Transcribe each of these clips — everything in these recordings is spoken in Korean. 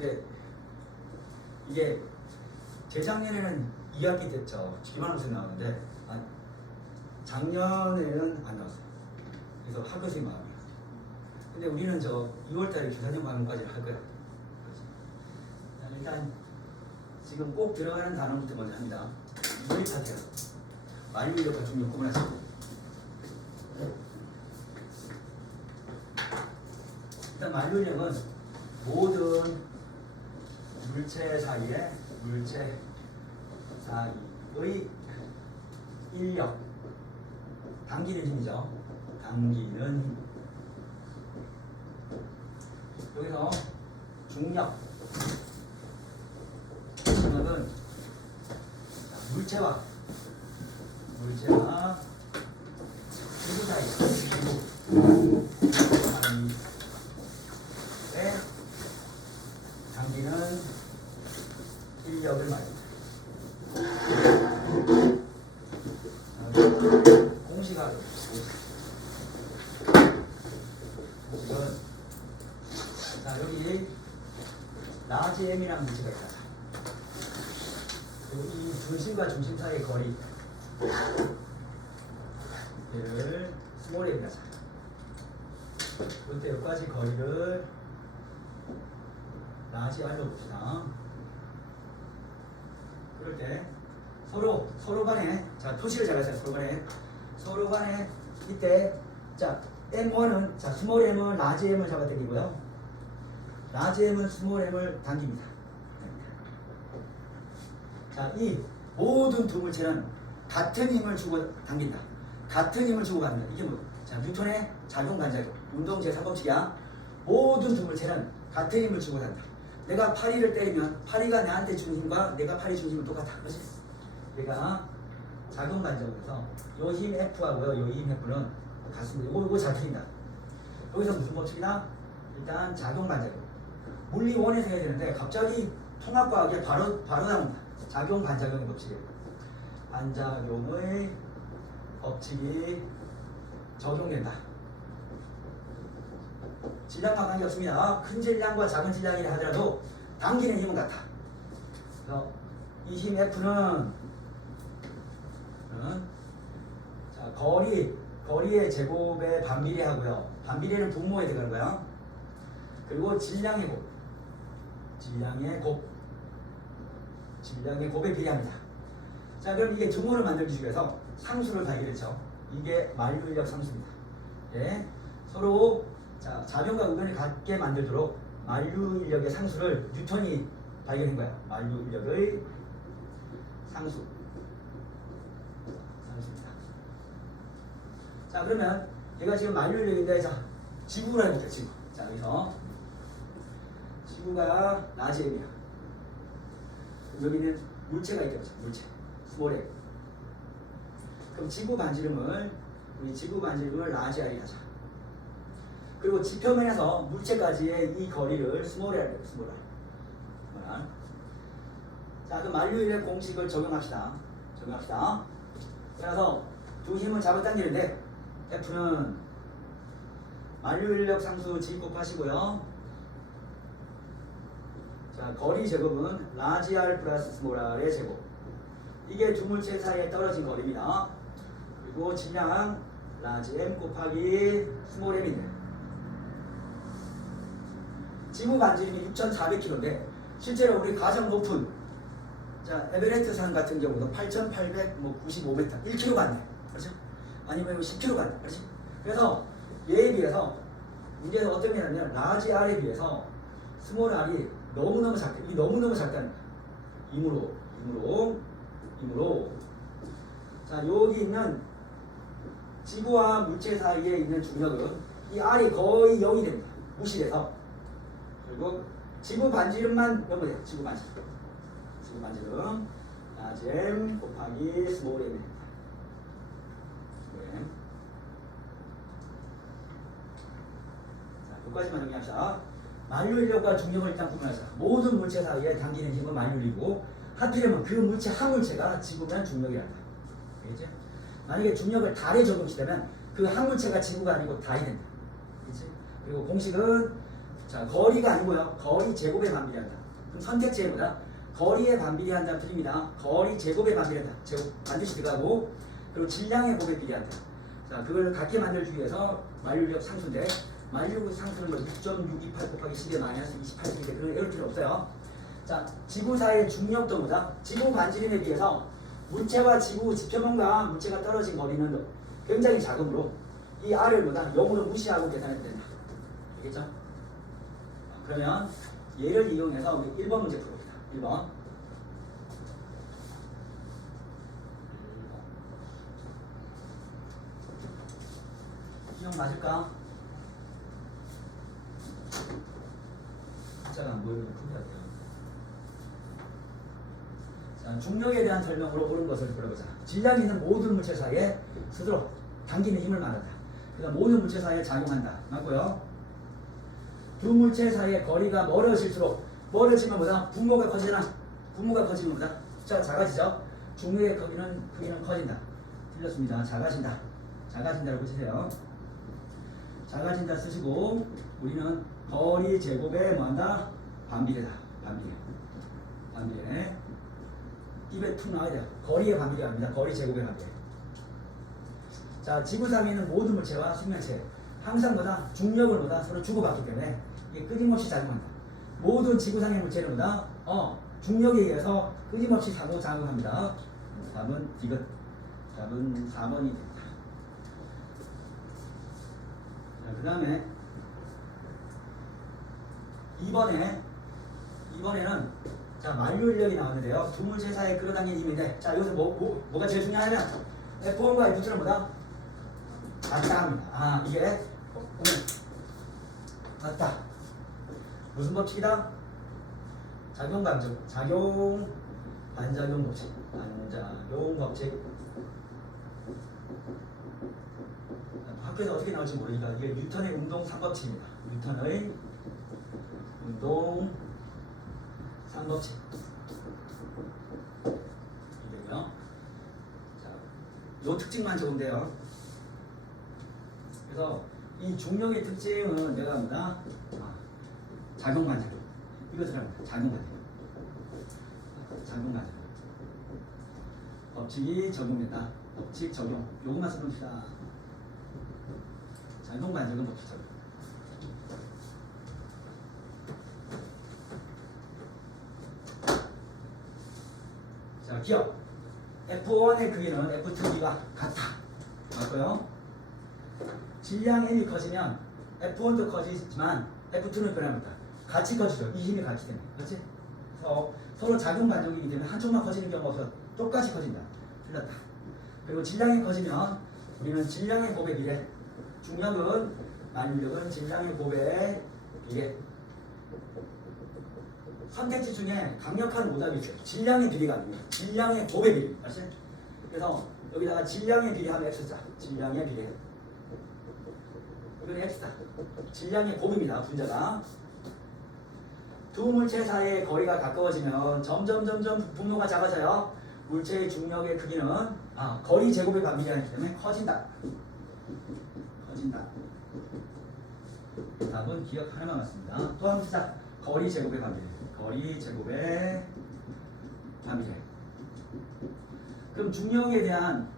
근데 이게 재작년에는 2학기 됐죠. 기말고사 나왔는데 작년에는 안 나왔어요. 그래서 할 것이 마음이야. 근데 우리는 저 2월달에 교사님 과목까지는 할 거야. 일단 지금 꼭 들어가는 단어부터 먼저 합니다. 유입하세요. 만유인력과 중력 구분하시고. 일단 만유인력은 모든 물체 사이의 인력, 당기는 힘이죠. 당기는 힘. 여기서 중력은 물체와 지구 사이 사이에 당기는 인력을 말합니다. 공식은 자 여기 라지 M이라는 물체가 있다. 이 중심과 중심 사이의 거리 얘를 스몰 M이라 자. 그때 여기까지 거리를 라지 R로 봅시다. 그럴 때 서로 간에 자 표시를 잘하세요. 서로 간에 이때 자 M1은 자 스몰 M은 라지 M을 잡아당기고요. 라지 M은 스몰 M을 당깁니다. 자 이 모든 두 물체는 같은 힘을 주고 당긴다. 같은 힘을 주고 간다. 이게 뭐? 자 뉴턴의 작용 반작용 운동 제3법칙이야. 모든 두 물체는 같은 힘을 주고 간다. 내가 파리를 때리면 파리가 나한테 주는 힘과 내가 파리 주는 힘은 똑같아. 그렇지? 그러니까 작용 반작용에서 요 힘 F하고요. 요 힘 F는 같습니다. 이거 잘 틀린다. 여기서 무슨 법칙이나 일단 작용 반작용. 물리 원에서 해야 되는데 갑자기 통합과학에 바로 나온다. 작용 반작용의 법칙이에요. 반작용의 법칙이 적용된다. 질량과 관계없습니다. 큰 질량과 작은 질량이라 하더라도 당기는 힘은 같아. 그래서 이 힘 F는 자 거리의 제곱에 반비례하고요. 반비례는 분모에 들어가는 거야. 그리고 질량의 곱에 비례합니다. 자 그럼 이게 등호를 만들기 위해서 상수를 발견했죠. 이게 만유인력 상수입니다. 예, 서로 자 자변과 의변을 같게 만들도록 만유인력의 상수를 뉴턴이 발견한 거야. 만유인력의 상수입니다. 자 그러면 얘가 지금 만유인력인데 자 지구로 해볼게요. 지구. 자 여기서 지구가 라지 M이야. 여기는 물체가 있겠죠. 물체 스몰 M. 그럼 지구 반지름을 라지 R이 하자. 그리고 지표면에서 물체까지의 이 거리를 스몰 R이에요. 스몰 R. 자 그럼 만유인력 공식을 적용합시다. 그래서 두 힘을 잡아당기는데 F는 만유인력 상수 G 곱하시고요. 자 거리 제곱은 라지 R 플러스 스몰 R의 제곱. 이게 두 물체 사이에 떨어진 거리입니다. 그리고 질량 라지 M 곱하기 스몰 M인데 지구 반지름이 6,400km인데 실제로 우리 가장 높은 자 에베레스트 산 같은 경우도 8,895m 1km 간대. 그렇죠? 아니면 10km 간대. 그렇지? 그래서 얘에 비해서 문제에서 어떤 게 있냐면 라지 R에 비해서 스몰 R이 너무너무 작다. 이 너무너무 작다는 거야. 이므로 자 여기 있는 지구와 물체 사이에 있는 중력은 이 R이 거의 0이 됩니다. 무시돼서 그리고 지구 반지름만 몇분 돼? 지구 반지름 라지 M 곱하기 스몰 M입니다. 자 여기까지만 정리합시다. 만유인력과 중력을 일단 구분하자. 모든 물체 사이에 당기는 힘은 만유인이고 하필이면 그 물체 한 물체가 지구면 중력이란다. 알겠지? 만약에 중력을 달에 적용시키면 그 한 물체가 지구가 아니고 달이 된다. 알겠지? 그리고 공식은 자, 거리가 아니고요. 거리 제곱에 반비례한다. 그럼 선택지에 거리에 반비례한다 틀립니다. 거리 제곱에 반비례한다. 제곱 반드시 들어가고 그리고 질량의 곱에 비례한다. 자, 그걸 같게 만들기 위해서 만류력 상수인데 만류력 상수는 6.628 곱하기 10의 마이너스 28인데 그런 애울 필요 없어요. 자, 지구사의 중력도 지구 반지름에 비해서 물체와 지구 지표면과 물체가 떨어진 거리는 굉장히 작으므로 이 R을 0으로 무시하고 계산해도 된다. 알겠죠? 그러면 얘를 이용해서 우리 1번 문제 풀어봅시다. 1번. 2형 맞을까? 숫자가 안 보이면 풀어야 돼요. 자, 중력에 대한 설명으로 옳은 것을 들어보자. 질량이 있는 모든 물체 사이에 스스로 당기는 힘을 말한다. 그다음 모든 물체 사이에 작용한다. 맞고요. 두 물체 사이의 거리가 멀어질수록 멀어지면 분모가 커지잖아. 분모가 커지면 숫자가 작아지죠. 중력의 크기는 커진다. 틀렸습니다. 작아진다. 작아진다라고 쓰세요. 작아진다 쓰시고 우리는 거리 제곱에 뭐한다? 반비례다. 반비례. 입에 툭 나와야 돼요. 거리의 반비례가 아닙니다. 거리 제곱의 반비례. 자, 지구상에 있는 모든 물체와 수면체 항상 중력을 서로 주고받기 때문에 이게 끊임없이 작용한다. 모든 지구상의 물체는 중력에 의해서 끊임없이 상호작용합니다. 답은 디귿. 답은 4번이 됩니다. 자, 그 다음에 2번에는 자, 만류인력이 나왔는데요. 두 물체 사이에 끌어당기는 힘인데 자, 여기서 뭐가 제일 중요하냐면 F1과 F2는 같다 합니다. 이게 같다. 무슨 법칙이다? 반작용 법칙. 학교에서 어떻게 나올지 모르니까 이게 뉴턴의 운동 3법칙입니다. 뉴턴의 운동 3법칙. 이게요. 자, 요 특징만 적으면 그래서 이 중력의 특징은 내가 작용반작용. 이거 들어갑니다. 작용반작용. 법칙이 적용된다. 법칙 적용. 요것만 써봅시다. 작용반작용 법칙 적용. 자, 기억. F1의 크기는 F2가 같다. 맞고요. 질량 N이 커지면 F1도 커지지만 F2는 변합니다. 같이 커지죠. 이 힘이 같이 때문에. 그렇지? 서로 작용 반작용이기 때문에 한쪽만 커지는 경우가 없어. 똑같이 커진다. 틀렸다. 그리고 질량이 커지면 우리는 질량의 곱에 비례. 중력은 만류력은 질량의 곱에 비례. 선택지 중에 강력한 오답이 있어요. 질량의 비례가 아닙니다. 질량의 곱의 비례. 맞지? 그래서 여기다가 질량의 비례하면 X자. 질량의 비례. 이건 X다. 질량의 곱입니다. 분자가. 두 물체 사이의 거리가 가까워지면 점점 분모가 작아져요. 물체의 중력의 크기는 거리 제곱에 반비례하기 때문에 커진다. 답은 기억 하나만 맞습니다. 또 한 번 쓰자. 거리 제곱에 반비례. 거리 제곱에 반비례. 그럼 중력에 대한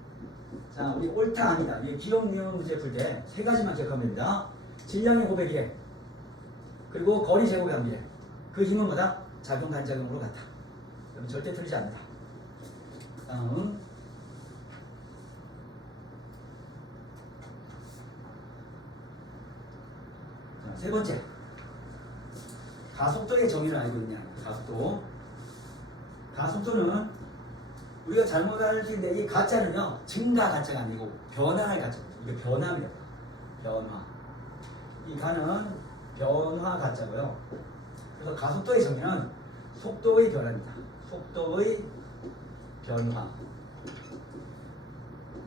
우리 옳다 아니다. 이 기억 니은 문제 풀 때 세 가지만 기억하면 됩니다. 질량의 곱에 비례. 그리고 거리 제곱에 반비례. 그 힘은 작용 반작용으로 같다. 그럼 절대 틀리지 않는다. 다음. 자, 세 번째. 가속도의 정의를 알고 있냐. 가속도는 우리가 잘못 알는데 이 가짜는요. 증가 가짜가 아니고 변화할 가짜입니다. 이게 변화입니다. 변화. 이 가는 변화 가짜고요. 그래서 가속도의 정의는 속도의 변화입니다. 속도의 변화.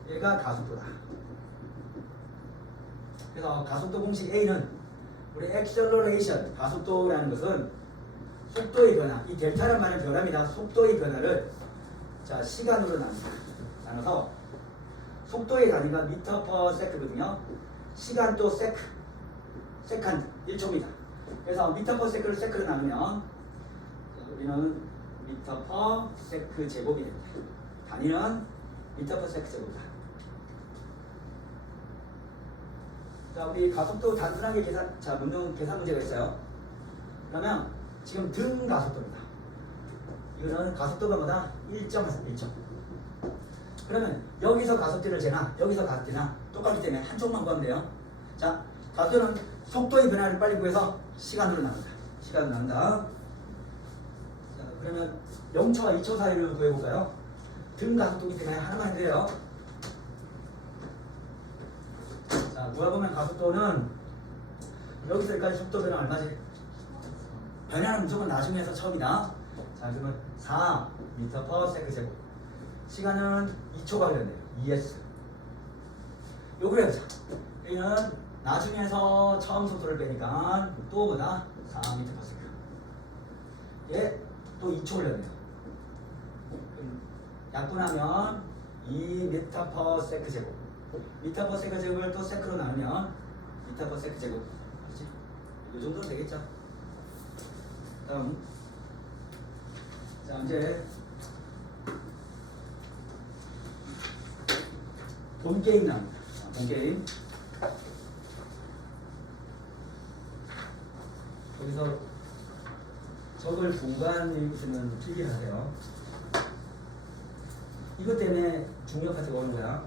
얘가 가속도다. 그래서 가속도 공식 A는 우리 acceleration, 가속도라는 것은 속도의 변화. 이 델타란 말은 변화입니다. 속도의 변화를 시간으로 나눠서 속도의 단위가 미터 퍼 세크거든요. 시간도 세컨드 1초입니다. 그래서 미터 퍼 세크를 세크로 나누면 우리는 미터 퍼 세크 제곱이 됩니다. 단위는 미터 퍼 세크 제곱이다. 자, 우리 가속도 단순하게 계산, 자, 계산 문제가 있어요. 그러면 지금 등 가속도입니다. 이거는 가속도가 뭐다? 1점. 그러면 여기서 가속도를 재나 여기서 가속도나 똑같기 때문에 한쪽만 구하면 돼요. 자, 가속도는 속도의 변화를 빨리 구해서 시간으로 나눈다. 시간으로 나눈다. 자, 그러면 0초와 2초 사이를 구해볼까요? 등 가속도이기 때문에 하나만 해도 돼요. 자, 구해보면 가속도는 여기서 여기까지 속도 변화 얼마지? 변화는 무조건 나중에서 처음이다. 자, 그러면 4m per 세크 제곱. 시간은 2초가 걸렸네요. 2s. 요걸 해보자. 여기는 나중에서 처음 속도를 빼니까 또 뭐다? 4m per 세크. 얘 또 2초 걸렸네요. 약분하면 2m per 세크 제곱. 미터 per 세크 제곱을 또 세크로 나누면 미터 per 세크 제곱. 그렇지? 이 정도는 되겠죠? 다음. 자, 이제 본 게임 나옵니다. 본 게임. 여기서 저걸 공간을 있으면 필기하세요. 이것 때문에 중력 파트가 오는 거야.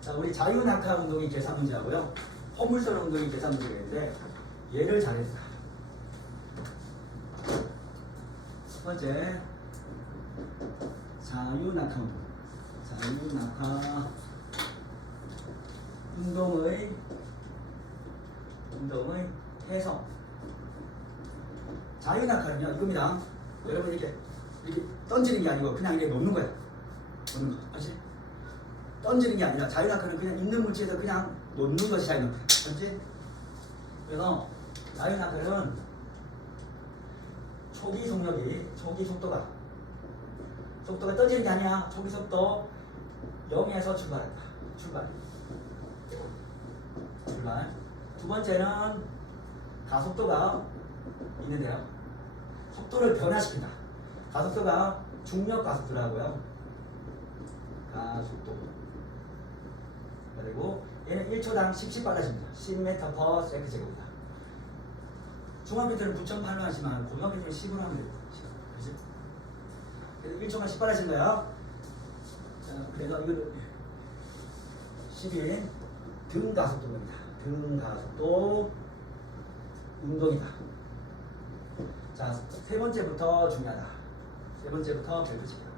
자, 우리 자유낙하 운동이 계산 문제하고요. 허물선 운동이 계산 문제가 있는데 얘를 잘했다. 첫 번째 자유낙하 운동. 자유낙하 운동의 해석. 자유낙하는요 이겁니다. 여러분 이렇게 던지는 게 아니고 그냥 이렇게 놓는 거야. 놓는 거. 알지? 던지는 게 아니라 자유낙하는 그냥 있는 물체에서 그냥 놓는 것이 자유낙하. 알지? 그래서 자유낙하는 초기 속도가 던지는 게 아니야. 초기 속도 0에서 출발한다. 출발. 두 번째는 가속도가 있는데요. 속도를 변화시킨다. 가속도가 중력 가속도라고요. 가속도. 그리고 얘는 1초당 10씩 빨라집니다. 10m per 세크 제곱이다. 중학교 때는 9.8로 하지만 고등학교 때는 10으로 하면 됩니다. 그치? 그래서 1초간 10 빨라진 거야. 자, 그래서 이거는 10인 등 가속도입니다. 등 가속도 운동이다. 자, 세 번째부터 중요하다. 세 번째부터 별표치기다.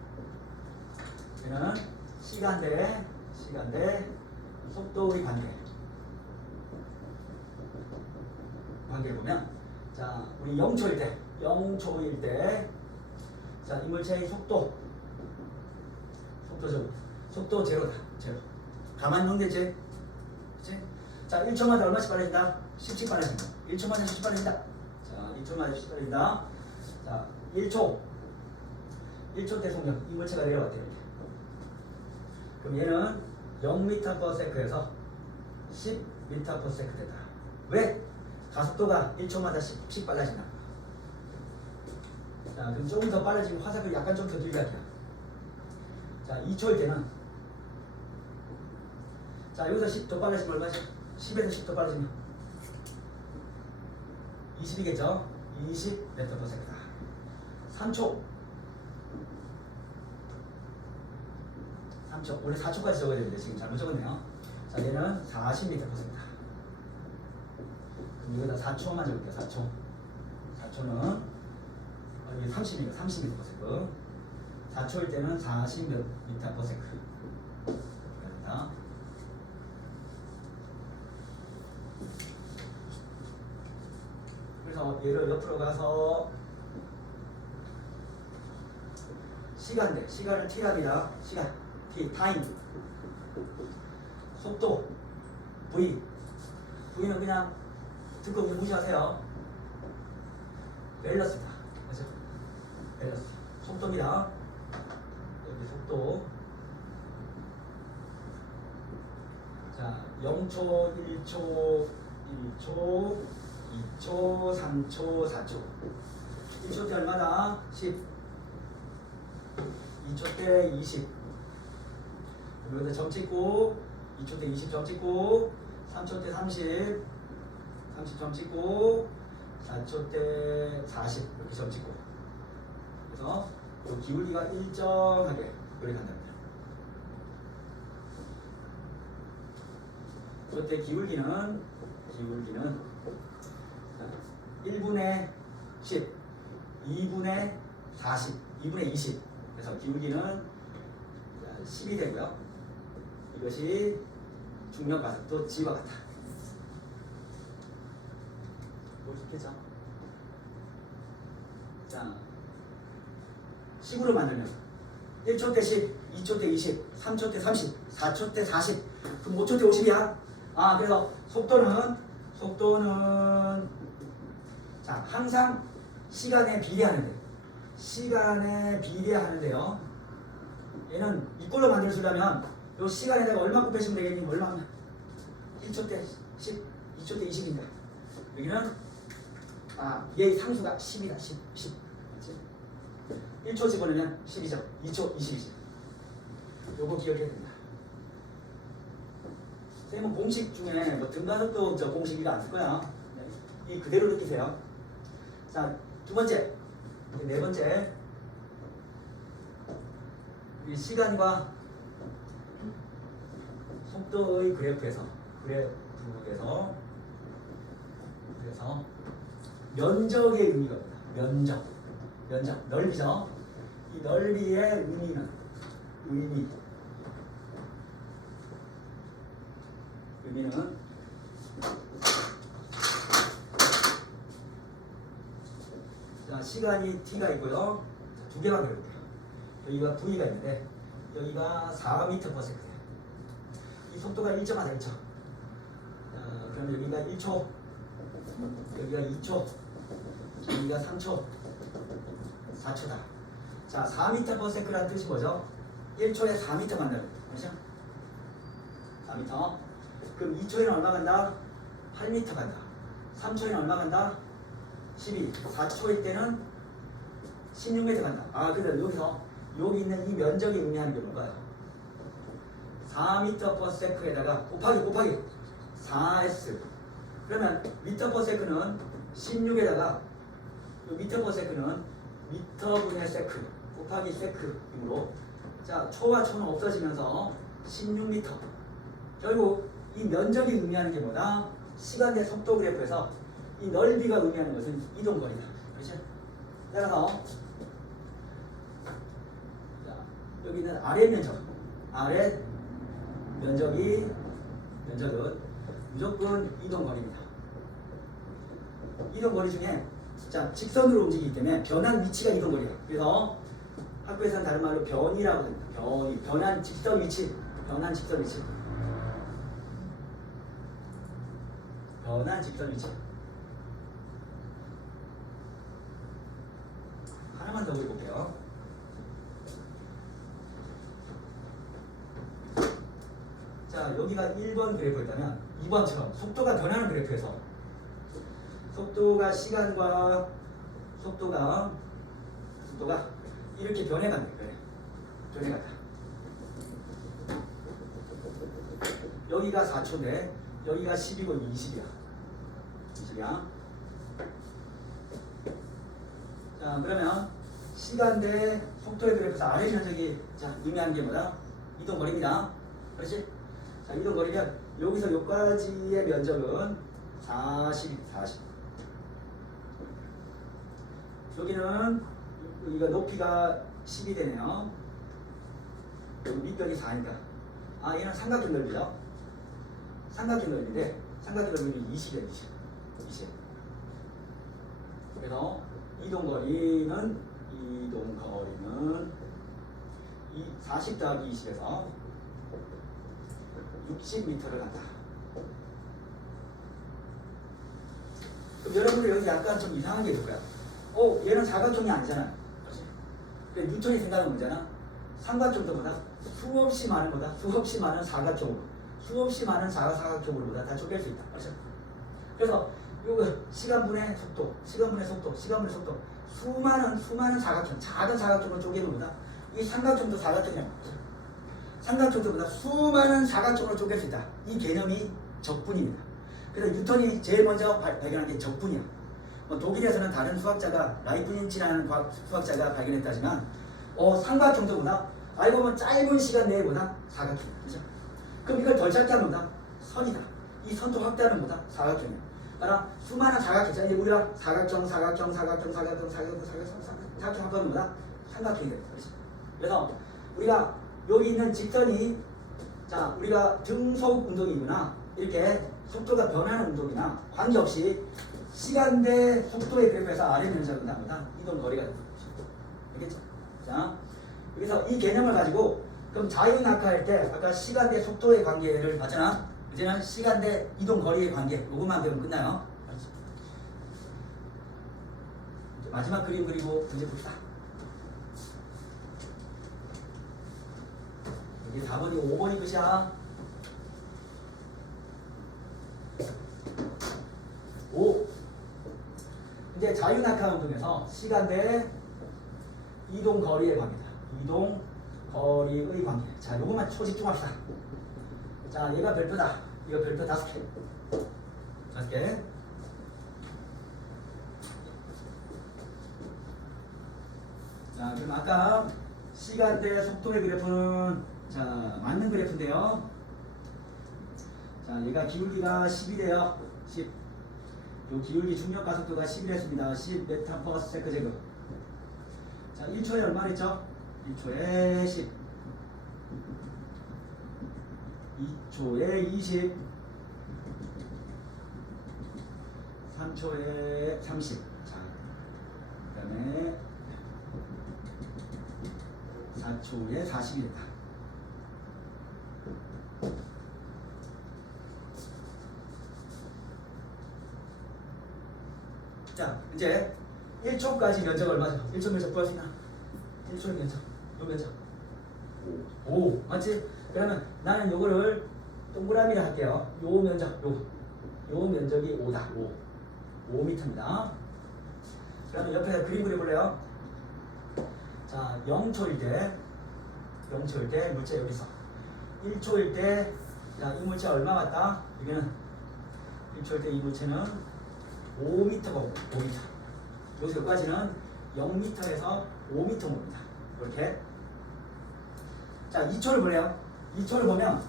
얘는 시간 대 속도의 관계를 보면, 자, 우리 0초일 때, 자, 이 물체의 속도 제로다. 제로. 가만 형대지. 그치? 자, 1초마다 얼마씩 빨라진다? 10씩 빨라진다. 1초마다 10씩 빨라진다. 자, 2초마다 10씩 빨라진다. 자, 1초 때 속력. 이 물체가 내려왔대요. 그럼 얘는 0m per sec에서 10m per sec 된다. 왜? 가속도가 1초마다 10씩 빨라진다. 자, 그럼 조금 더 빨라지면 화살표 약간 좀 더 길게 할게요. 자, 2초일 때는, 자, 여기서 10 더 빨라지면 얼마지? 10에서 10 더 빨라지면 20이겠죠? 20m per sec다. 3초. 원래 4초까지 적어야 되는데 지금 잘못 적었네요. 자, 얘는 40m per sec다. 그럼 여기다 4초만 적을게요. 4초는 이게 30m per second. 4초일 때는 40m per second. 됩니다. 그래서 얘를 옆으로 가서 시간을 t랍니다. 시간 t, 타임. 속도 v. v는 그냥 듣고 무시하세요. 밸런스다. 그렇죠? 밸런스. 속도입니다. 여기 속도. 자, 자, 0초, 1초, 1초, 2초, 3초, 4초. 1초 때 얼마나? 10. 2초 때 20. 여기다 점 찍고, 2초 때 20 점 찍고, 3초 때 30, 30 점 찍고, 4초 때 40 이렇게 점 찍고. 그래서 이 기울기가 일정하게 이렇게 간답니다. 이때 기울기는 1분의 10, 2분의 40, 2분의 20. 그래서 기울기는 10이 되고요. 이것이 중력 가속도 G와 같다. 보시겠죠? 자, 10으로 만들면 1초 때 10, 2초 때 20, 3초 때 30, 4초 때 40, 그럼 5초 때 50이야. 아, 그래서 속도는 자, 항상 시간에 비례하는데, 얘는 이꼴로 만들 수 있려면 요 시간에다가 얼마 곱해주면 되겠니? 얼마? 1초 때 10, 2초 때 20인데 여기는 얘 상수가 10이다. 10 맞지? 1초 집어넣으면 10이죠. 2초 20이지. 요거 기억해야 됩니다. 선생님은 공식 중에 뭐 등가속도 저 공식 이거 안 쓸 거야. 이 그대로 느끼세요. 자, 두 번째, 네 번째, 이 시간과 속도의 그래프에서 면적의 의미가 있다. 면적, 넓이죠. 이 넓이의 의미는 자, 시간이 t가 있고요. 두 개만 그려볼게요. 여기가 v가 있는데 여기가 4m/s. 이 속도가 일정하다, 일정. 그럼 여기가 1초, 여기가 2초, 여기가 3초, 4초다. 자, 4m/s라는 뜻이 뭐죠? 1초에 4m 간다는 거죠. 그렇죠? 4m. 그럼 2초에는 얼마 간다? 8m 간다. 3초에는 얼마 간다? 12. 4초일 때는 16m 간다. 아, 근데 여기서 여기 있는 이 면적이 의미하는 게 뭘까요? 4m/s에다가 곱하기 4s. 그러면 m/s는 16에다가 m/s는 미터분의 세크 곱하기 세크이므로, 자, 초와 초는 없어지면서 16m. 결국 이 면적이 의미하는 게 뭐다? 시간 대 속도 그래프에서 이 넓이가 의미하는 것은 이동거리다. 그렇죠? 따라서 자, 여기는 아래 면적은 무조건 이동거리입니다. 이동거리 중에 자, 직선으로 움직이기 때문에 변한 위치가 이동거리야. 그래서 학교에서는 다른 말로 변이라고 합니다. 변한 직선 위치. 변한 직선 위치. 하나만 더 그려볼게요. 자, 여기가 1번 그래프였다면 2번처럼 속도가 변하는 그래프에서 속도가 시간과 속도가 이렇게 변해간다. 변해간다. 여기가 4초인데 여기가 10이고 20이야. 자, 그러면 시간 대 속도의 그래프에서 아래 면적이 자, 의미하는 게 뭐다? 이동거리입니다. 그렇지? 자, 이동거리면 여기서 여기까지의 면적은 40. 여기는 여기가 높이가 10이 되네요. 여기 밑벽이 4니까. 아, 얘는 삼각형 넓이죠. 삼각형 넓이인데 삼각형 넓이는 20이야. 20. 그래서 이동거리는 40 더하기 20에서 60m를 간다. 그럼 여러분들 여기 약간 좀 이상한 게 있을 거야. 얘는 사각형이 아니잖아. 그렇지? 근데 뉴턴이 생각한 문제는 삼각형보다 수없이 많은 사각형으로 수없이 많은 사각형으로보다 다 쪼갤 수 있다. 그렇죠? 그래서 요거 시간분의 속도, 수많은 사각형, 작은 사각형을 쪼개는 거다. 이 삼각형도 사각형이야. 삼각형보다 수많은 사각형으로 쪼갤 수 있다. 이 개념이 적분입니다. 그래서 뉴턴이 제일 먼저 발견한 게 적분이야. 독일에서는 다른 수학자가 라이프니츠라는 수학자가 발견했다지만 삼각 정도보다 알고 보면 짧은 시간 내에보다 사각형. 그죠? 그럼 이걸 덜 짧게 하면 뭐다? 선이다. 이 선도 확대하면 뭐다? 사각형이야. 그러나 수많은 사각형. 이제 우리가 사각형 합하면 뭐다? 삼각형이 되는 거지. 그래서 우리가 여기 있는 직선이 자 우리가 등속 운동이구나 이렇게 속도가 변하는 운동이나 관계없이 시간 대 속도의 그래프에서 아래 면적은 나보다 이동 거리가 됩니다. 알겠죠? 자, 그래서 이 개념을 가지고 그럼 자유낙하할 때 아까 시간 대 속도의 관계를 봤잖아. 이제는 시간 대 이동 거리의 관계 요것만 배우면 끝나요. 알았죠? 마지막 그림 그리고 문제 봅시다. 여기 4번이 5번이 끝이야. 5. 이제 자유낙하 운동에서 시간 대 이동 거리의 관계다. 이동 거리의 관계. 자, 요것만 초집중합시다. 자, 얘가 별표다. 이거 별표 5개. 5개. 자, 그럼 아까 시간 대 속도의 그래프는 자, 맞는 그래프인데요. 자, 얘가 기울기가 10이래요. 10. 요 기울기 중력 가속도가 11했습니다. 10m/s 제곱. 자, 1초에 얼마 했죠? 1초에 10. 2초에 20. 3초에 30. 자, 그 다음에 4초에 40이 됐다. 자, 이제 1초까지 면적 얼마죠? 1초 면적 구할 수 있나? 1초 면적. 요 면적. 5. 맞지? 그러면 나는 요거를 동그라미를 할게요. 요 면적, 요 면적이 5다. 5m입니다. 그러면 옆에서 그림 그려볼래요? 자, 0초일 때 물체 여기 있어. 1초일 때, 자, 이 물체 얼마 같다? 여기는 1초일 때 이 물체는 5m가 5m. 여기서까지는 0m에서 5m 옵니다. 이렇게. 자, 2초를 보래요. 2초를 보면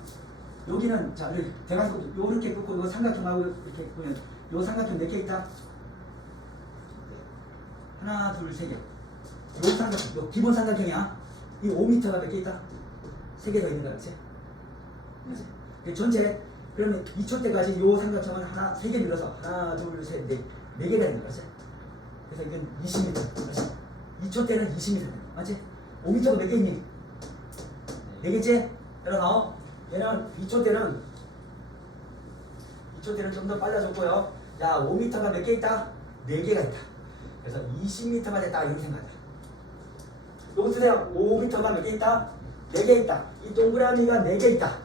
여기는 자, 여기 대각선 요렇게 긋고 요 삼각형하고 이렇게 보면 요 삼각형 몇 개 있다? 하나, 둘, 세 개. 요 삼각형, 요 기본 삼각형이야. 이 5m가 몇 개 있다? 3개 더 있는 거야, 그렇지? 그렇지? 전체 그러면 2초 때까지 요 삼각형은 하나, 3개 늘어서 하나, 둘, 셋, 넷, 4개가 있는 거지. 그래서 이건 20m. 그렇지? 2초 때는 20m. 맞지? 5m가 몇 개 있니? 4개째? 그래서 얘는 2초 때는 좀 더 빨라졌고요. 야, 5m가 몇 개 있다? 4개가 있다. 그래서 20m가 됐다. 이렇게 생각하자. 요거 쓰세요. 5m가 몇 개 있다? 4개 있다. 이 동그라미가 4개 있다.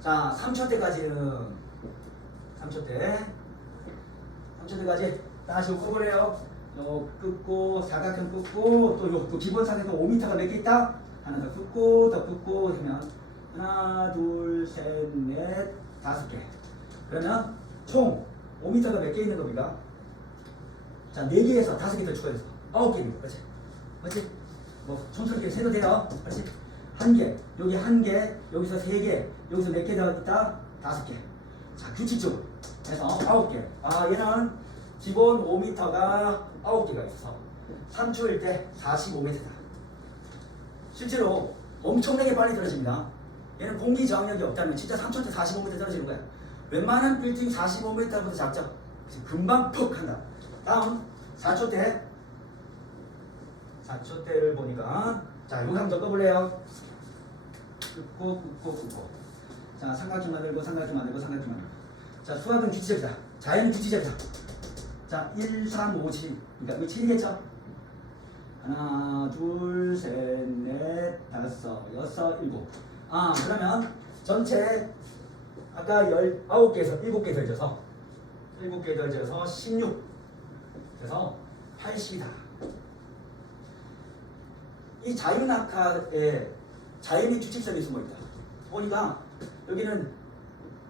자, 3초 때까지는 3초 때까지 다시 꼽으래요. 요 긋고 사각형 긋고 또 요 기본 사각형 5m가 몇 개 있다? 하나 더 긋고 더 긋고 하면 하나 둘 셋 넷 5개. 그러면 총 5m가 몇 개 있는 겁니까? 자, 4개에서 5개 더 추가해서 9개입니다. 그렇지? 그렇지? 뭐 천천히 세도 돼요. 그렇지? 1개, 여기 1개, 여기서 3개, 여기서 몇 개 더 있다? 5개. 자, 규칙적으로 해서 9개. 아, 얘는 기본 5m가 9개가 있어. 3초일 때 45m다. 실제로 엄청나게 빨리 떨어집니다. 얘는 공기 저항력이 없다면 진짜 3초 때 45m 떨어지는 거야. 웬만한 빌딩 45m보다 작죠? 금방 퍽 한다. 다음 4초 때를 보니까 자, 요거 한번 더 꺼볼래요? 긋고. 자, 삼각형 만들고. 자, 수학은 규칙적이다. 자연은 규칙적이다. 자, 1, 3, 5, 7. 그러니까 이거 7이겠죠? 하나, 둘, 셋, 넷, 다섯, 여섯, 일곱. 그러면 전체 아까 19개에서 7개 더해져서 7개 더해져서 16. 그래서 80이다. 이 자유낙하에 자연의 규칙성이 숨어있다. 보니까 여기는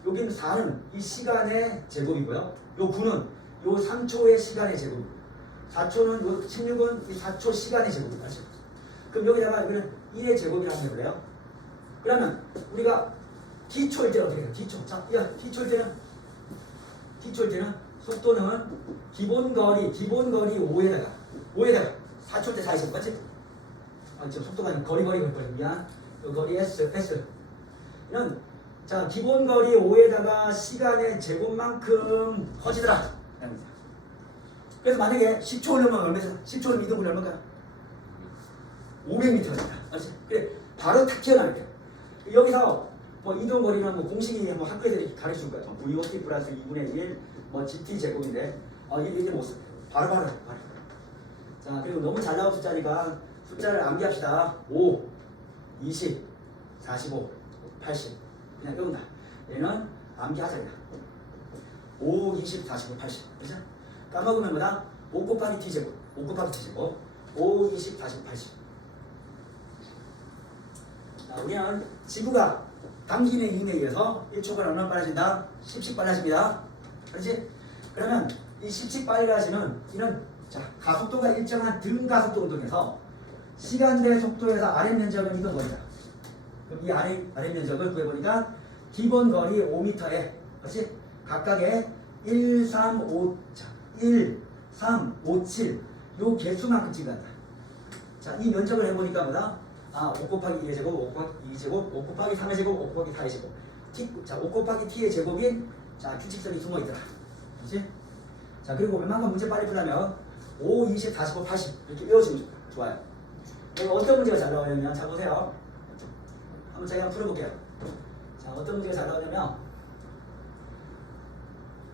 4는 이 시간의 제곱이고요. 요 9는 요 3초의 시간의 제곱. 4초는 요 16은 이 4초 시간의 제곱이다. 그럼 여기다가 여기는 1의 제곱이라고 해볼래요? 그러면 우리가 기초일 때는 어떻게 해요? 기초. 자, 기초일 때는 속도는 기본거리 5에다가 4초 때 4이 맞지? 지금 속도가 아니고 거리 미안. 거리 S. 이는 자 기본거리 5에다가 시간의 제곱만큼 커지더라. 그래서 만약에 10초 올려면 얼마에서 10초 올리면 이동거리 얼마일까요? 500m가 된다. 알지? 그래 바로 탁 튀어나올게. 여기서 뭐 이동거리는 뭐 공식이 뭐 학교에서 가르쳐줄 거야. VOT 플러스 2분의 1 뭐 GT 제곱인데 이게 못 써. 바로. 자 그리고 너무 잘 나온 숫자니까 숫자를 암기합시다. 5, 20, 45, 80 그냥 외운다. 얘는 암기하자. 5, 20, 45, 80 그렇죠? 까먹으면 뭐다? 5 곱하기 T제곱 5, 20, 45, 80 자, 우리는 지구가 당긴의 힘에 의해서 1초간 얼마나 빨라진다? 10씩 빨라집니다. 그렇지? 그러면 이 10씩 빨라지는 이는 자 가속도가 일정한 등가속도 운동에서 시간대 속도에서 아래 면적을 이동 거리다. 그럼 이 아래 면적을 구해보니까 기본 거리 5m에 그렇지? 각각의 1, 3, 5, 7 요 개수만큼 찍는다. 자, 이 면적을 해보니까 뭐다? 5 곱하기 1의 제곱, 5 곱하기 2의 제곱, 5 곱하기 3의 제곱, 5 곱하기 4의 제곱. 자, 5 곱하기 t의 제곱인 자 규칙성이 숨어있더라. 그렇지? 자, 그리고 웬만큼 문제 빨리 풀려면 5, 20, 45, 80 이렇게 외워주면 좋아요. 내가 어떤 문제가 잘 나오냐면 자 보세요. 한번 제가 풀어볼게요. 자, 어떤 문제가 잘 나오냐면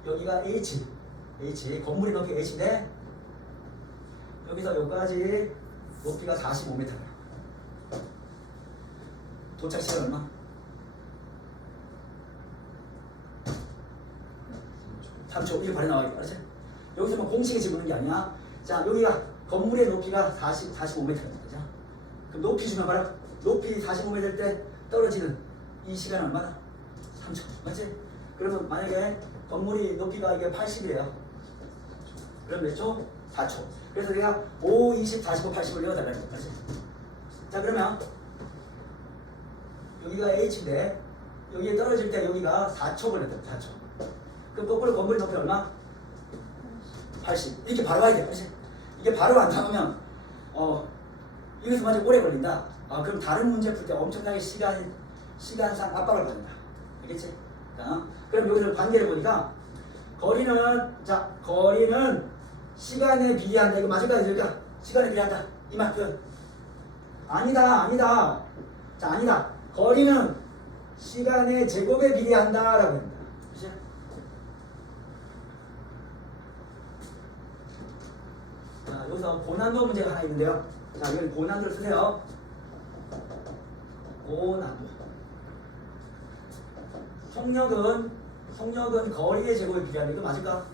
여기가 H 건물의 높이 H인데 여기서 여기까지 높이가 45m야. 도착 시간 얼마? 3초. 이게 바로 나와요. 알았지? 여기서 뭐 공식에 집어넣는 게 아니야. 자, 여기가 건물의 높이가 45m입니다. 그죠? 그럼 높이 주면 봐라. 높이 45m일 때 떨어지는 이 시간 얼마나? 3초. 맞지? 그러면 만약에 건물이 높이가 이게 80이에요. 그럼 몇 초? 4초. 그래서 내가 5, 20, 45, 80을 외워달라는 거지. 맞지? 자, 그러면 여기가 H인데 여기에 떨어질 때 여기가 4초 걸렸다. 4초. 그럼 거꾸로 건물 높이 얼마? 80. 이렇게 바로 와야 돼. 그렇지? 이게 바로 안 나오면 여기서 만약 오래 걸린다. 그럼 다른 문제 풀 때 엄청나게 시간상 압박을 받는다. 알겠지? 그럼 여기서 관계를 보니까 거리는 시간에 비례한다. 이거 맞을까? 이럴까? 시간에 비례한다. 이 말 표현. 아니다. 자, 아니다. 거리는 시간의 제곱에 비례한다라고 합니다. 그렇죠? 자, 여기서 고난도 문제가 하나 있는데요. 자, 여기 고난도를 쓰세요. 고난도. 속력은 거리의 제곱에 비례한다. 이거 맞을까?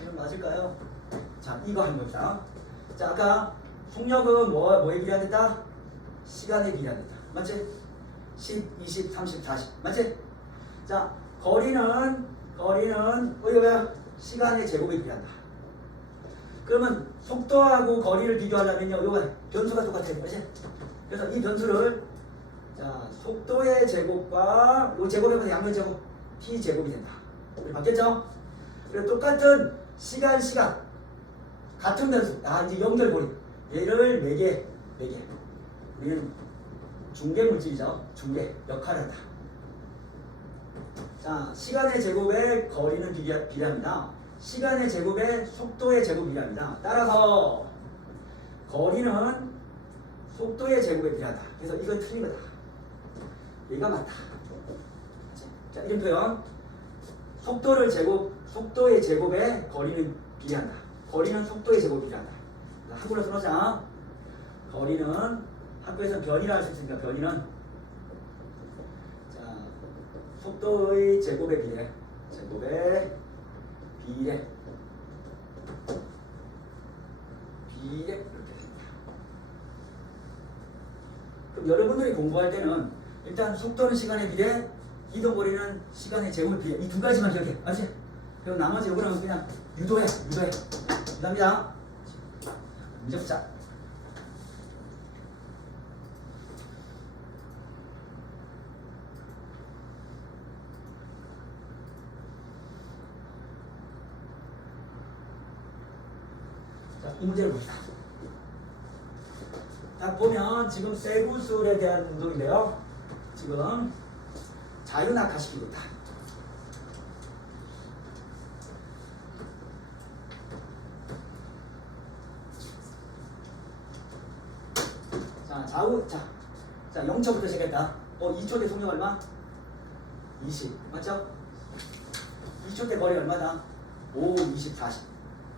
이거 맞을까요? 자, 이거 하는 겁니다. 자, 아까 속력은 뭐에 비례한다? 시간에 비례한다. 맞지? 10, 20, 30, 40. 맞지? 자, 거리는 이거야 시간의 제곱에 비례한다. 그러면 속도하고 거리를 비교하려면요, 이거 변수가 똑같아요. 맞지? 그래서 이 변수를 자, 속도의 제곱과 이 제곱의 양면 제곱 t 제곱이 된다. 우리 봤겠죠? 그리고 똑같은 시간 같은 변수. 이제 연결고리. 얘를 4개. 우리는 중계 물질이죠. 중계 역할을 한다. 자, 시간의 제곱에 거리는 비례합니다. 시간의 제곱에 속도의 제곱이 비례합니다. 따라서 거리는 속도의 제곱에 비례한다. 그래서 이건 틀린 거다. 얘가 맞다. 자, 이런 표현. 속도의 제곱에 거리는 비례한다. 거리는 속도의 제곱에 비례한다. 한글로 써놓자. 거리는 학교에서 변이라 할 수 있으니까 변이는 자 속도의 제곱의 비례. 제곱의 비례. 비례 이렇게 됩니다. 그럼 여러분들이 공부할 때는 일단 속도는 시간의 비례, 이동거리는 시간의 제곱의 비례. 이 두 가지만 기억해. 알지? 그럼 나머지 요거는 그냥 유도해. 유도합니다. 문제 보자. 자, 이 문제를 봅시다. 딱 보면 지금 쇠구슬에 대한 운동인데요. 지금 자유낙하시키고 있다. 자 0초부터 시작했다. 2초 때 속력 얼마? 20. 맞죠? 2초 때 거리 얼마다? 5, 20, 40.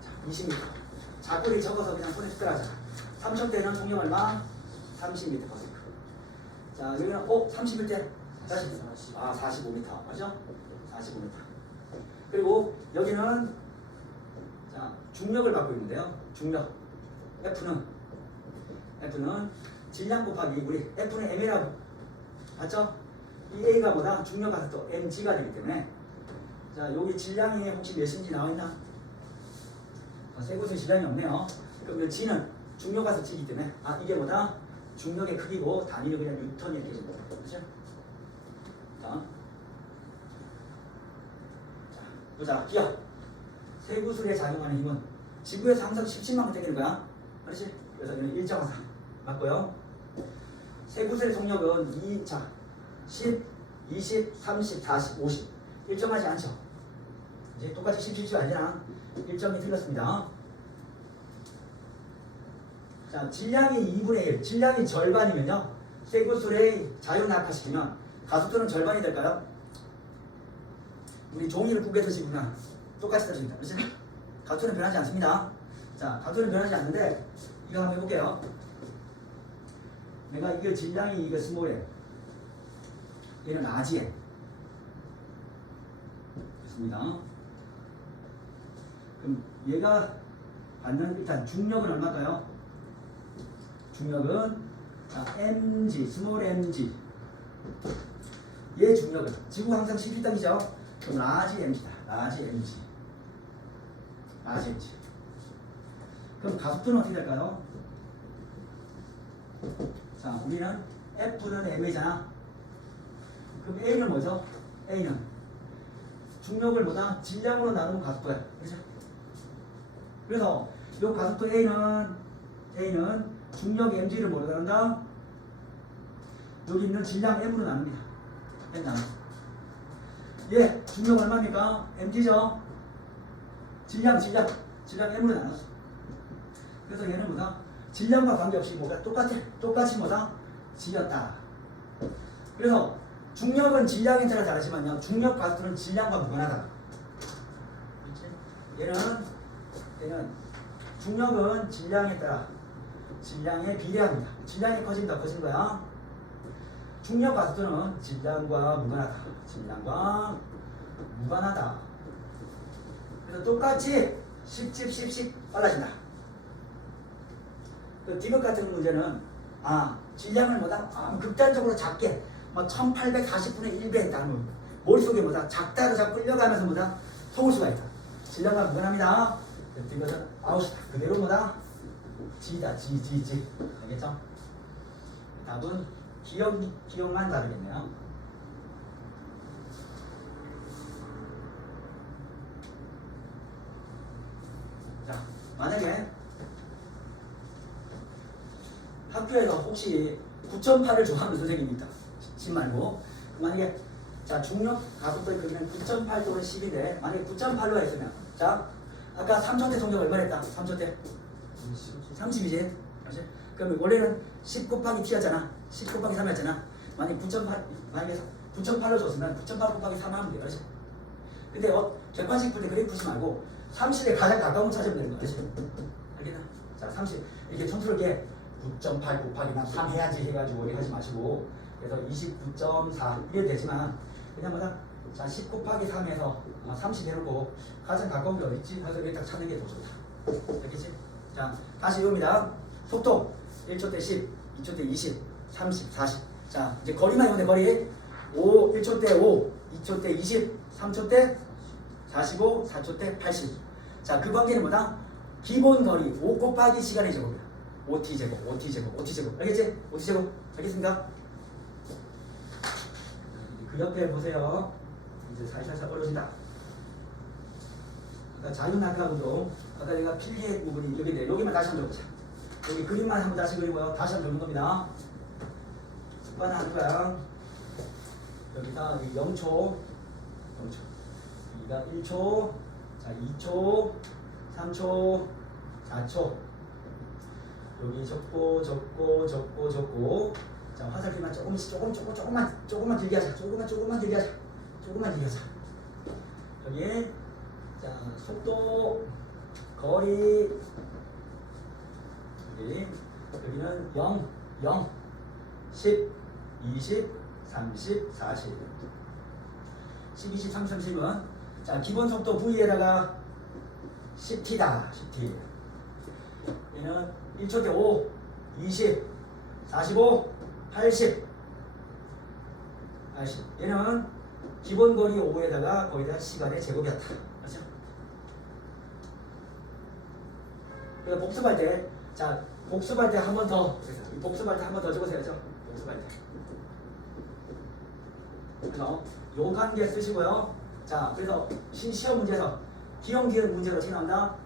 자, 20m. 자꾸리 적어서 그냥 손에 숟가락하자. 3초 때는 속력 얼마? 30m. 자, 여기는 30일 때 45m. 맞죠? 45m. 그리고 여기는 자, 중력을 받고 있는데요. 중력. F는 질량 곱하기 우리 F는 m이라고 맞죠? 이 A가 뭐다? 중력 가속도 mg가 되기 때문에 자 여기 질량이 혹시 몇인지 나와있나? 쇠구슬 질량이 없네요. 그럼 이 g는 중력 가속도이기 때문에 이게 뭐다? 중력의 크기고 단위는 그냥 뉴턴 이렇게 해줍니다. 그렇죠? 자 보자. 기억. 쇠구슬에 작용하는 힘은 지구에서 항상 17만큼 되는 거야. 그렇지? 그래서 이는 일정하다. 맞고요. 쇠구슬의 속력은 10, 20, 30, 40, 50 일정하지 않죠. 이제 똑같이 10, 10, 아니라 일정이 틀렸습니다. 자, 질량이 2분의 1, 질량이 절반이면요. 쇠구슬의 자유낙하시키면 가속도는 절반이 될까요? 우리 종이를 구겨 드시구나. 똑같이 들어줍니다. 그렇지? 가속도는 변하지 않습니다. 자, 가속도는 변하지 않는데 이거 한번 해볼게요. 내가 이거 질량이 이거 스몰에 얘는 라지에 됐습니다. 그럼 얘가 받는 일단 중력은 얼마일까요? 중력은 mg 스몰 mg 얘 중력은 지구 항상 11단이죠. 그럼 라지 mg다. 라지 mg 그럼 가속도는 어떻게 될까요? 자, 우리는 F는 m이잖아. 그럼 A는 뭐죠? A는 중력을 뭐다? 질량으로 나누면 가속도야. 그렇죠? 그래서 이 가속도 A는 중력 mg를 뭐로 나눈다? 여기 있는 질량 m으로 나눕니다. m 나눠. 얘 중력 얼마입니까? mg죠? 질량 m으로 나눴어. 그래서 얘는 뭐다? 질량과 관계없이 뭐가 똑같이 뭐다? g였다. 그래서 중력은 질량에 따라 다르지만요. 중력 가속도는 질량과 무관하다. 얘는 중력은 질량에 따라 질량에 비례합니다. 질량이 커진다. 커진 거야. 중력 가속도는 질량과 무관하다. 그래서 똑같이 10 빨라진다. 그 디귿 같은 문제는 질량을 뭐다? 극단적으로 작게 1840분의 1배 했다는 머릿속에 뭐다? 작다로 자꾸 끌려가면서 뭐다? 속을 수가 있다. 질량과 무관합니다. 디귿은 아웃이다. 그대로 뭐다? G다. G. 알겠죠? 답은 기억만 다르겠네요. 자, 만약에 학교에서 혹시 9.8을 좋아하는 선생님이 있다. 10 말고. 만약에 자 중력 가속도의 크기는 9.8 또는 10인데 만약에 9.8로 했으면 자 아까 3초 때 속력 얼마 했다? 3초 때 30이지. 그러면 원래는 10 곱하기 t였잖아. 10 곱하기 3이었잖아. 만약에 9.8로 줬으면 9.8 곱하기 3 하면 돼요. 그렇지? 근데 객관식 풀 때 그렇게 푸지 말고 30에 가장 가까운 찾으면 되는 거야. 알겠나? 자, 30 이렇게 촌스럽게 9.8 곱하기 난 3 해야지 해가지고 오래 하지 마시고 그래서 29.4 이래 되지만 그냥 뭐다 자, 10 곱하기 3에서 30 해놓고 가장 가까운 게 어딨지? 그래서 이렇게 딱 찾는 게 더 좋다. 알겠지? 자, 다시 이겁니다. 속도 1초 때 10, 2초 때 20, 30, 40. 자, 이제 거리만 이건데 거리 1초 때 5, 2초 때 20, 3초 때 45, 4초 때 80. 자, 그 관계는 뭐다? 기본 거리 5 곱하기 시간의 제곱이야. OT제곱, OT제곱, OT제곱. 알겠지? OT제곱. 알겠습니까? 그 옆에 보세요. 이제 살살 어려진다. 아까 자유낙하고도 아까 내가 필기의 부분이 여기인데 여기만 다시 한번 적어보자. 여기 그림만 한번 다시 그리고요. 다시 한번 적는 겁니다. 습관하는 거야. 여기다 0초, 0초. 여기가 1초, 자 2초, 3초, 4초. 여기 적고. 자, 화살표만 조금만 길게 하자. 조금만 길게 하자. 여기 자, 속도, 거리, 여기는 0, 10, 20, 30, 40. 10, 20, 30, 30은 자, 기본 속도 V에다가 10T다. 10T. 얘는 1초 때 5, 20, 45, 80. 얘는 기본 거리 5에다가 거기다 시간의 제곱이었다. 맞죠? 그래서 복습할 때, 자, 복습할 때 한 번 더, 복습할 때 한 번 더 적으세요. 복습할 때. 그래서 요 관계 쓰시고요. 자, 그래서 시험 문제에서 기억 문제로 어떻게 나온다?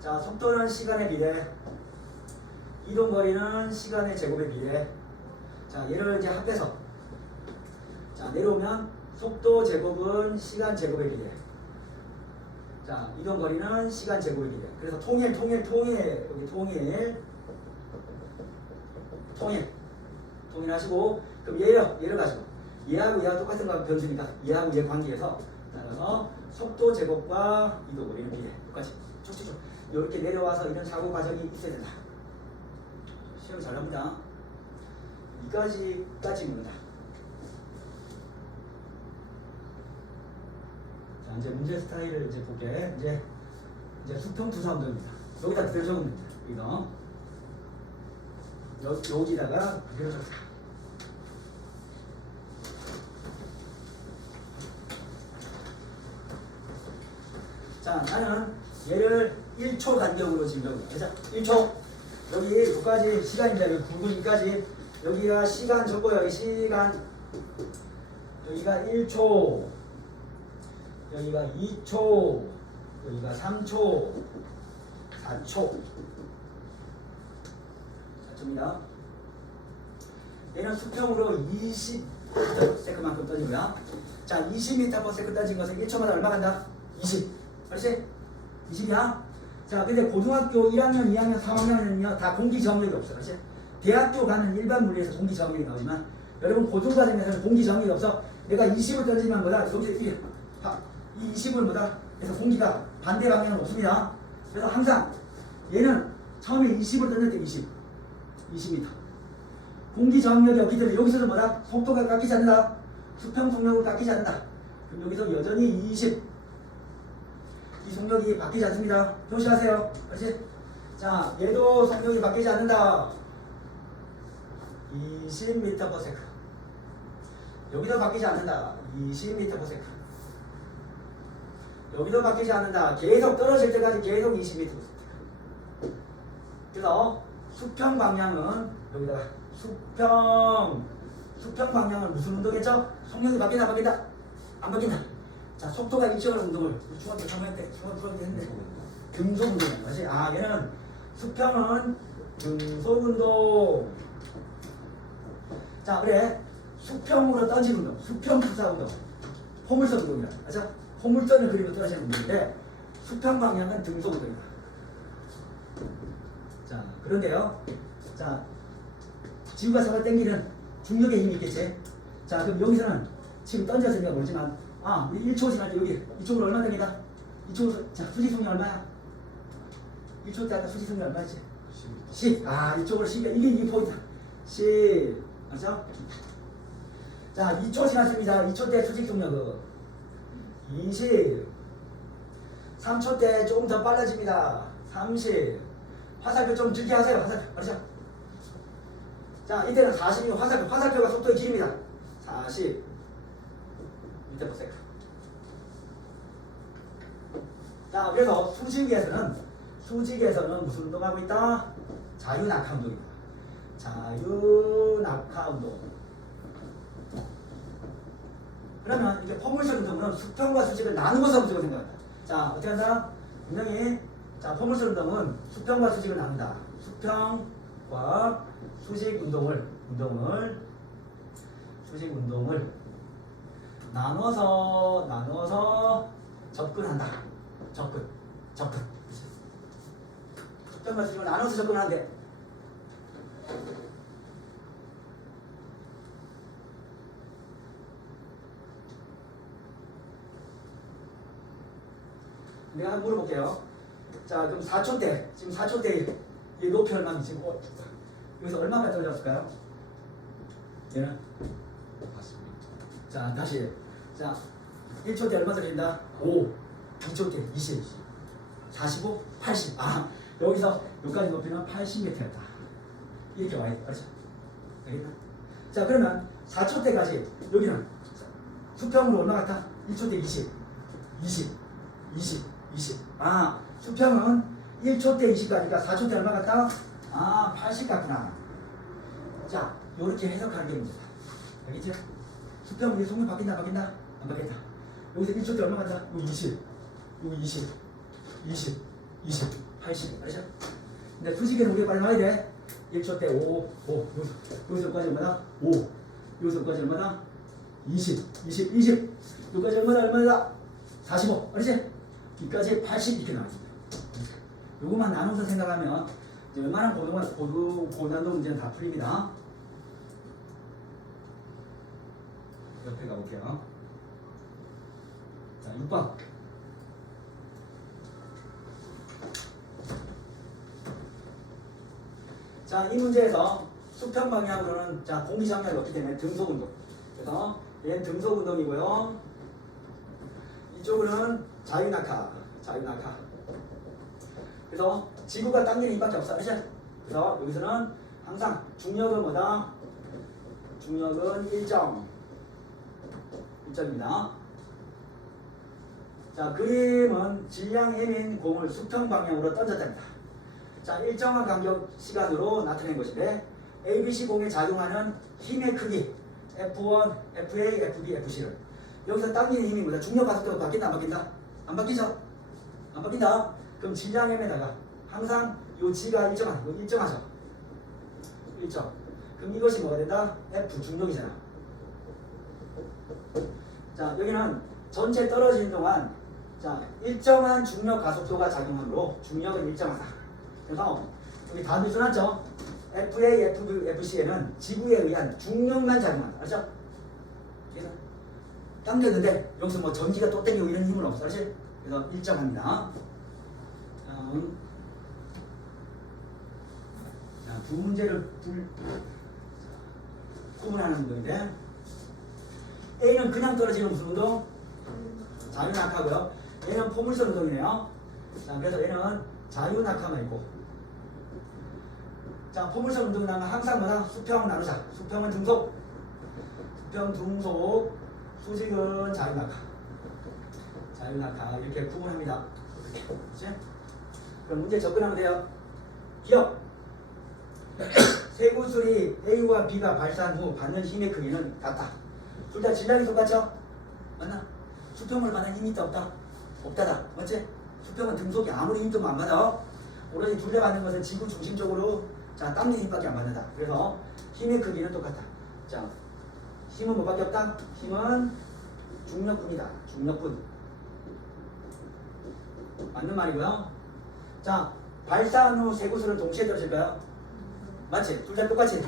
자, 속도는 시간의 비례, 이동 거리는 시간의 제곱의 비례. 자, 얘를 이제 합해서 자, 내려오면 속도 제곱은 시간 제곱의 비례. 자, 이동 거리는 시간 제곱의 비례. 그래서 통일 여기 통일하시고 그럼 얘를 가지고 얘하고 똑같은 거 변수니까 얘하고 얘 관계에서 따라서 속도 제곱과 이동 거리는 비례. 똑같이 쭉쭉쭉 이렇게 내려와서 이런 사고 과정이 있어야 된다. 시험 잘 납니다. 이까지 묻는다. 자, 이제 문제 스타일을 이제 볼게. 이제 수평 투사 운동입니다. 여기다 그대로 적으면 됩니다. 여기다가 그대로 적자. 자, 나는 얘를 1초 간격으로 지금 적어요. 그죠? 1초. 여기 여기까지 시간입니다. 여기 굵은이까지 여기가 시간 적고요. 여기 시간 여기가 1초, 여기가 2초, 여기가 3초, 4초. 자, 줍니다. 얘는 수평으로 20ms만큼 떠지고요. 자, 20m/s 떠진 것은 1초마다 얼마 간다? 20. 그렇지? 20이야? 자, 근데 고등학교 1학년, 2학년, 3학년은요 다 공기 저항력이 없어. 그렇지? 대학교 가는 일반 물리에서 공기 저항력이 나오지만 여러분 고등과정에서는 공기 저항력이 없어. 내가 20을 던지면 뭐다? 여기서 이 20을 뭐다? 그래서 공기가 반대 방향은 없습니다. 그래서 항상 얘는 처음에 20을 던질 때 20m. 공기 저항력이 없기 때문에 여기서는 뭐다? 속도가 깎이지 않는다. 수평 속력을 깎이지 않는다. 그럼 여기서 여전히 20. 이 속력이 바뀌지 않습니다. 표시하세요. 그렇지? 자, 얘도 속력이 바뀌지 않는다. 20m/s. 여기도 바뀌지 않는다. 20m/s. 여기도 바뀌지 않는다. 계속 떨어질 때까지 계속 20m/s. 그래서 수평 방향은 여기다가 수평 방향은 무슨 운동했죠? 속력이 바뀐다? 안 바뀐다. 자, 속도가 일정한 운동을 중학교 3학년 때 했는데 등속 운동이야. 맞지? 아, 얘는 수평은 등속 운동. 자, 그래. 수평으로 던지는 운동, 수평 투사 운동, 포물선 운동이야. 맞아? 포물선을 그리고 떨어지는 운동인데 수평 방향은 등속 운동이다. 자, 그런데요. 자, 지구가 서로 당기는 중력의 힘이 있겠지. 자, 그럼 여기서는 지금 던졌으니까 모르지만 우리 1초 지날 때 여기 이쪽으로 얼마 됩니다? 이쪽으로 자, 수직속력 얼마야? 1초 때 아까 수직속력 얼마였지? 10. 아, 이쪽으로 10. 이게 포인트. 10. 맞죠? 자, 2초 지났습니다. 2초 때 수직 중력은 20. 3초 때 조금 더 빨라집니다. 30. 화살표 좀 길게 하세요. 화살표. 알죠? 자, 이때는 40이고 화살표가 속도의 길입니다. 40. 밑에 보세요. 자, 그래서 수직에서는 무슨 운동하고 있다? 자유낙하 운동입니다. 자유낙하 운동. 그러면 이게 포물선 운동은 수평과 수직을 나누어서 움직이고 생각한다. 자, 어떻게 한다? 분명히 자, 포물선 운동은 수평과 수직을 나눈다. 수평과 수직 운동을 나눠서 접근한다. 접근. 수평과 수직을 나눠서 접근하는데 내가 한번 물어볼게요. 자, 그럼 4초 때, 지금 4초 때 이 높이 얼마인지 지금 여기서 얼마나 떨어졌을까요? 얘는? 자, 다시. 자, 1초 때 얼마 떨어진다? 5. 2초 때 20. 45, 80. 아, 여기서 여기까지 높이는 80m였다. 이렇게 와야 돼. 알죠? 알겠나? 자, 그러면 4초 때까지 여기는 수평으로 얼마 같다? 1초 때 20. 아, 수평은 1초 때 20가니까 4초 때 얼마 같다? 아, 80 같구나. 자, 요렇게 해석하는 게 문제다. 알겠죠? 수평 위에 속력 바뀐다? 안 바뀌었다. 여기서 1초 때 얼마 같다? 여기 20. 80. 알죠? 근데 수직에는 우리가 빨리 나와야 돼. 1초 때 5. 여기서 여기까지 얼마나? 5. 여기서 여기까지 얼마나? 20. 여기까지 얼마나? 45. 알지? 여기까지 80 이렇게 나왔습니다. 요것만 나눠서 생각하면 이제 웬만한 고난도 문제는 다 풀립니다. 옆에 가볼게요. 자, 6번. 자, 이 문제에서 수평 방향으로는 자, 공기 장력이 없기 때문에 등속 운동. 그래서 얘는 등속 운동이고요. 이쪽은 자유낙하. 그래서 지구가 당기는 힘밖에 없어. 그렇죠? 그래서 여기서는 항상 중력은 뭐다? 중력은 일정입니다. 자, 그림은 질량 M인 공을 수평 방향으로 던졌답니다. 자, 일정한 간격 시간으로 나타낸 것인데 ABC 공에 작용하는 힘의 크기 F1, FA, FB, FC를 여기서 당기는 힘이 뭐다? 중력 가속도가 바뀐다? 안 바뀐다? 안 바뀌죠? 안 바뀐다? 그럼 질량 M에다가 항상 요 G가 일정하죠? 일정. 그럼 이것이 뭐가 된다? F 중력이잖아. 자, 여기는 전체 떨어지는 동안 자, 일정한 중력 가속도가 작용하므로 중력은 일정하다. 그래서 여기 답이 써놨죠? FA, FB, FC에는 지구에 의한 중력만 작용한다. 알죠? 그래서 당겼는데 여기서 뭐 전기가 또 땡기고 이런 힘은 없어. 알지? 그래서 일정합니다. 자, 두 문제를 구분하는 운동인데 A는 그냥 떨어지는 무슨 운동? 자유낙하고요. 얘는 포물선 운동이네요. 자, 그래서 얘는 자유낙하만 있고 자, 포물선 운동이 나면 항상 뭐다? 수평 나누자. 수평은 등속. 수직은 자유낙하 이렇게 구분합니다. 그렇지? 그럼 문제 접근하면 돼요. 기억. 세 구슬이 A와 B가 발사한 후 받는 힘의 크기는 같다. 둘 다 질량이 똑같죠? 맞나? 수평을 받는 힘이 있다 없다? 없다다. 맞지? 수평은 등속이 아무리 힘도 안 받아. 오로지 둘 다 받는 것은 지구 중심적으로 자, 당기는 힘밖에 안 받는다. 그래서 힘의 크기는 똑같다. 자, 힘은 뭐밖에 없다? 힘은 중력분이다. 중력분. 맞는 말이고요. 자, 발사한 후 세 구슬은 동시에 떨어질까요? 맞지? 둘 다 똑같이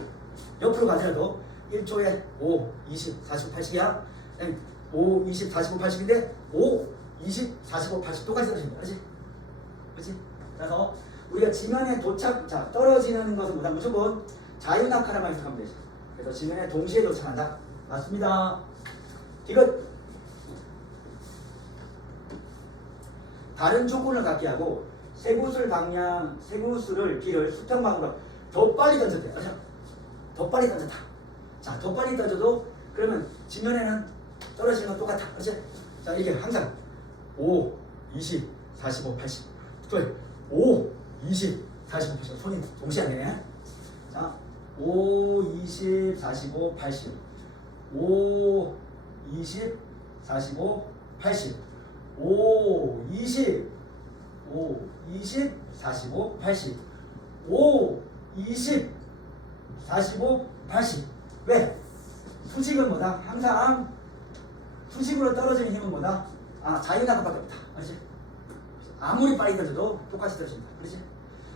옆으로 가더라도 1초에 5, 20, 40, 80이야. 5, 20, 45, 80인데 5, 20, 45, 80 똑같이 떨어진다. 그렇지? 그렇지? 그래서 우리가 지면에 도착, 자, 떨어지는 것은 뭐다? 무조건 자유낙하라만 해석하면 되죠. 그래서 지면에 동시에 도착한다. 맞습니다. 이것 다른 조건을 갖게 하고 세구수를 비를 수평방으로 더 빨리 던졌대. 그렇죠? 더 빨리 던졌다. 자, 더 빨리 던져도 그러면 지면에는 떨어지는 건 똑같아. 그렇지? 자, 이게 항상 5, 20, 45, 80. 또 5, 20, 45, 80. 손이 동시에 안 되네. 자, 5, 20, 45, 80. 5, 20, 45, 80. 5, 20, 5, 20, 45, 80. 5, 20, 45, 80. 왜? 수직은 뭐다? 항상 수직으로 떨어지는 힘은 뭐다? 아, 자유낙하밖에 없다. 그렇지? 아무리 빨리 던져도 똑같이 떨어진다. 그렇지?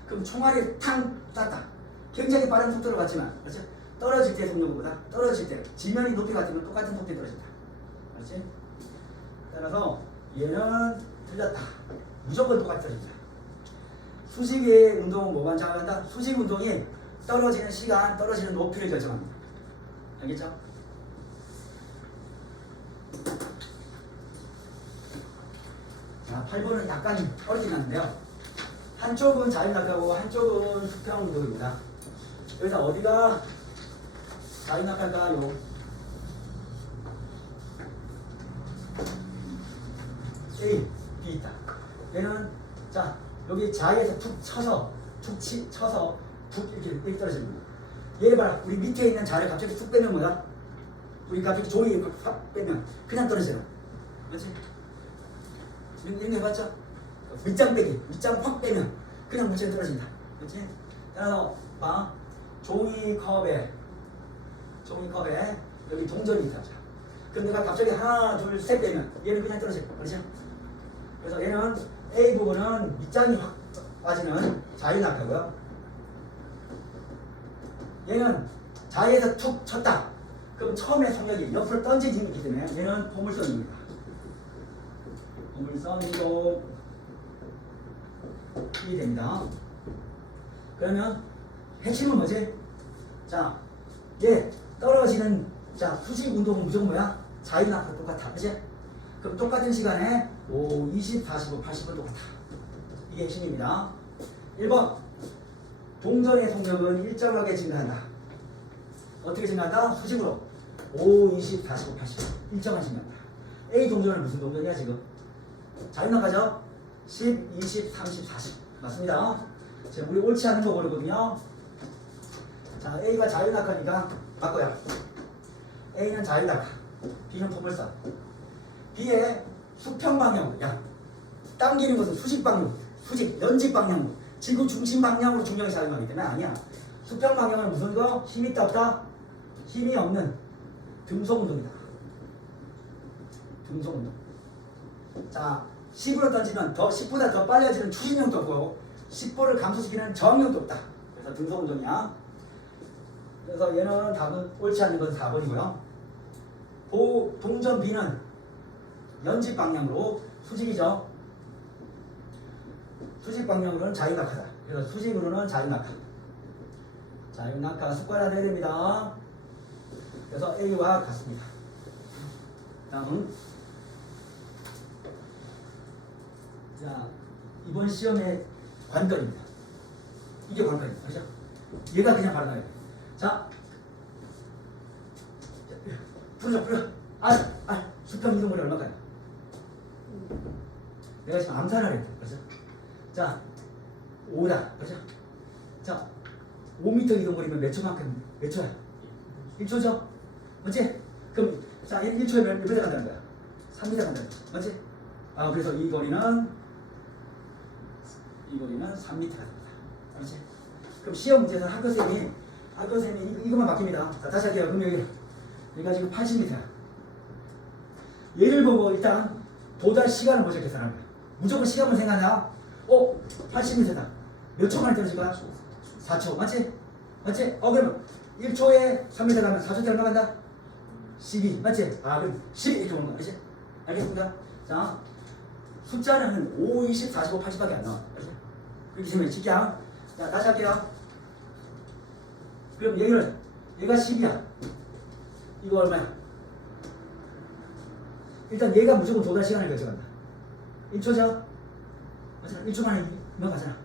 그럼 총알이 탕 쐈다. 굉장히 빠른 속도를 갖지만, 그렇지? 떨어질 때 속력보다 떨어질 때 지면이 높이 같으면 똑같은 속도에 떨어진다. 그렇지? 따라서 얘는 틀렸다. 무조건 똑같이 떨어진다. 수직의 운동은 뭐만 작용한다? 수직 운동이 떨어지는 시간, 떨어지는 높이를 결정합니다. 알겠죠? 자, 8번은 약간 어렵긴 한데요. 한쪽은 자유낙하고 한쪽은 수평 운동입니다. 여기서 어디가 자유낙할까요? A, B 있다. 얘는 자 여기 자에서 툭 쳐서 툭 이렇게 떨어집니다. 얘를 봐라. 우리 밑에 있는 자를 갑자기 툭 빼면 뭐야? 우리 갑자기 종이 확 빼면 그냥 떨어져요. 그렇지? 이런 거 해봤죠? 밑장 빼기, 밑장 확 빼면 그냥 물체가 떨어진다. 그렇지? 따라서 봐. 종이컵에 여기 동전이 있다. 그럼 내가 갑자기 하나, 둘, 셋 빼면 얘는 그냥 떨어져. 그렇죠? 그래서 얘는 A 부분은 밑장이 확 빠지는 자유낙하고요. 얘는 자유에서 툭 쳤다. 그럼 처음에 속력이 옆으로 던진 힘이 있기 때문에 얘는 포물선입니다. 포물선이고 이 됩니다. 그러면 핵심은 뭐지? 자, 얘 떨어지는 자 수직 운동은 무조건 뭐야? 자유낙하 똑같아. 그치? 그럼 똑같은 시간에 5, 20, 45, 80은 똑같아. 이게 핵심입니다. 1번 동전의 속력은 일정하게 증가한다. 어떻게 증가한다? 수직으로 5, 20, 45, 80 일정하게 증가한다. A 동전은 무슨 동전이야 지금? 자유낙하죠? 10, 20, 30, 40 맞습니다. 지금 우리 옳지 않은 거 고르거든요. 자, A가 자유낙하니까 바꿔요. A는 자유낙하, B는 포물선. B의 수평 방향, 야, 당기는 것은 수직 방향, 수직, 연직 방향, 지구 중심 방향으로 중력이 작용하기 때문에 아니야. 수평 방향은 무슨 거? 힘이 있다 없다? 힘이 없는 등속 운동이다. 등속 운동. 자, 10으로 던지면 더 10보다 더 빨라지는 추진력도 없고 10보를 감소시키는 저항력도 없다. 그래서 등속 운동이야. 그래서 얘는 답은 옳지 않는 건 4번이고요. 동전 B는 연직 방향으로 수직이죠. 수직 방향으로는 자유낙하다. 그래서 수직으로는 자유낙하. 자유낙하 습관화되어야 됩니다. 그래서 A와 같습니다. 다음은 자 이번 시험의 관건입니다. 이게 관건입니다. 그렇죠? 얘가 그냥 바로 나요. 자, 풀어. 수평 이동거리 얼마까지? 내가 지금 암산을 했다. 그렇죠? 자, 5다. 그렇죠? 자, 5m 이동거리면 몇 초만큼, 몇 초야? 1초죠? 맞지? 그럼, 자, 1초에 몇 m 간다는 거야? 3m 간다는 거야. 맞지? 아, 그래서 이 거리는 3m 간다. 그렇지? 그럼 시험 문제에서는 학교쌤이 이것만 바뀝니다. 자, 다시 할게요. 그럼 여기가 지금 80m야. 얘를 보고 일단 도달 시간을 먼저 계산하는 거야. 무조건 시간만 생각나. 80m다. 몇 초 만에 떨어질 거야? 4초. 맞지? 그러면 1초에 3m 가면 4초 때 얼마 간다? 12. 맞지? 그럼 12 이렇게 오는 거야. 알지? 알겠습니다. 자, 숫자는 5, 20, 45, 80밖에 안 나와. 알지? 그렇게 되면 직경. 자, 다시 할게요. 그럼 얘가 10이야. 이거 얼마야? 일단 얘가 무조건 도달 시간을 결정한다. 1초죠? 맞잖아. 1초 만에 넘어가잖아.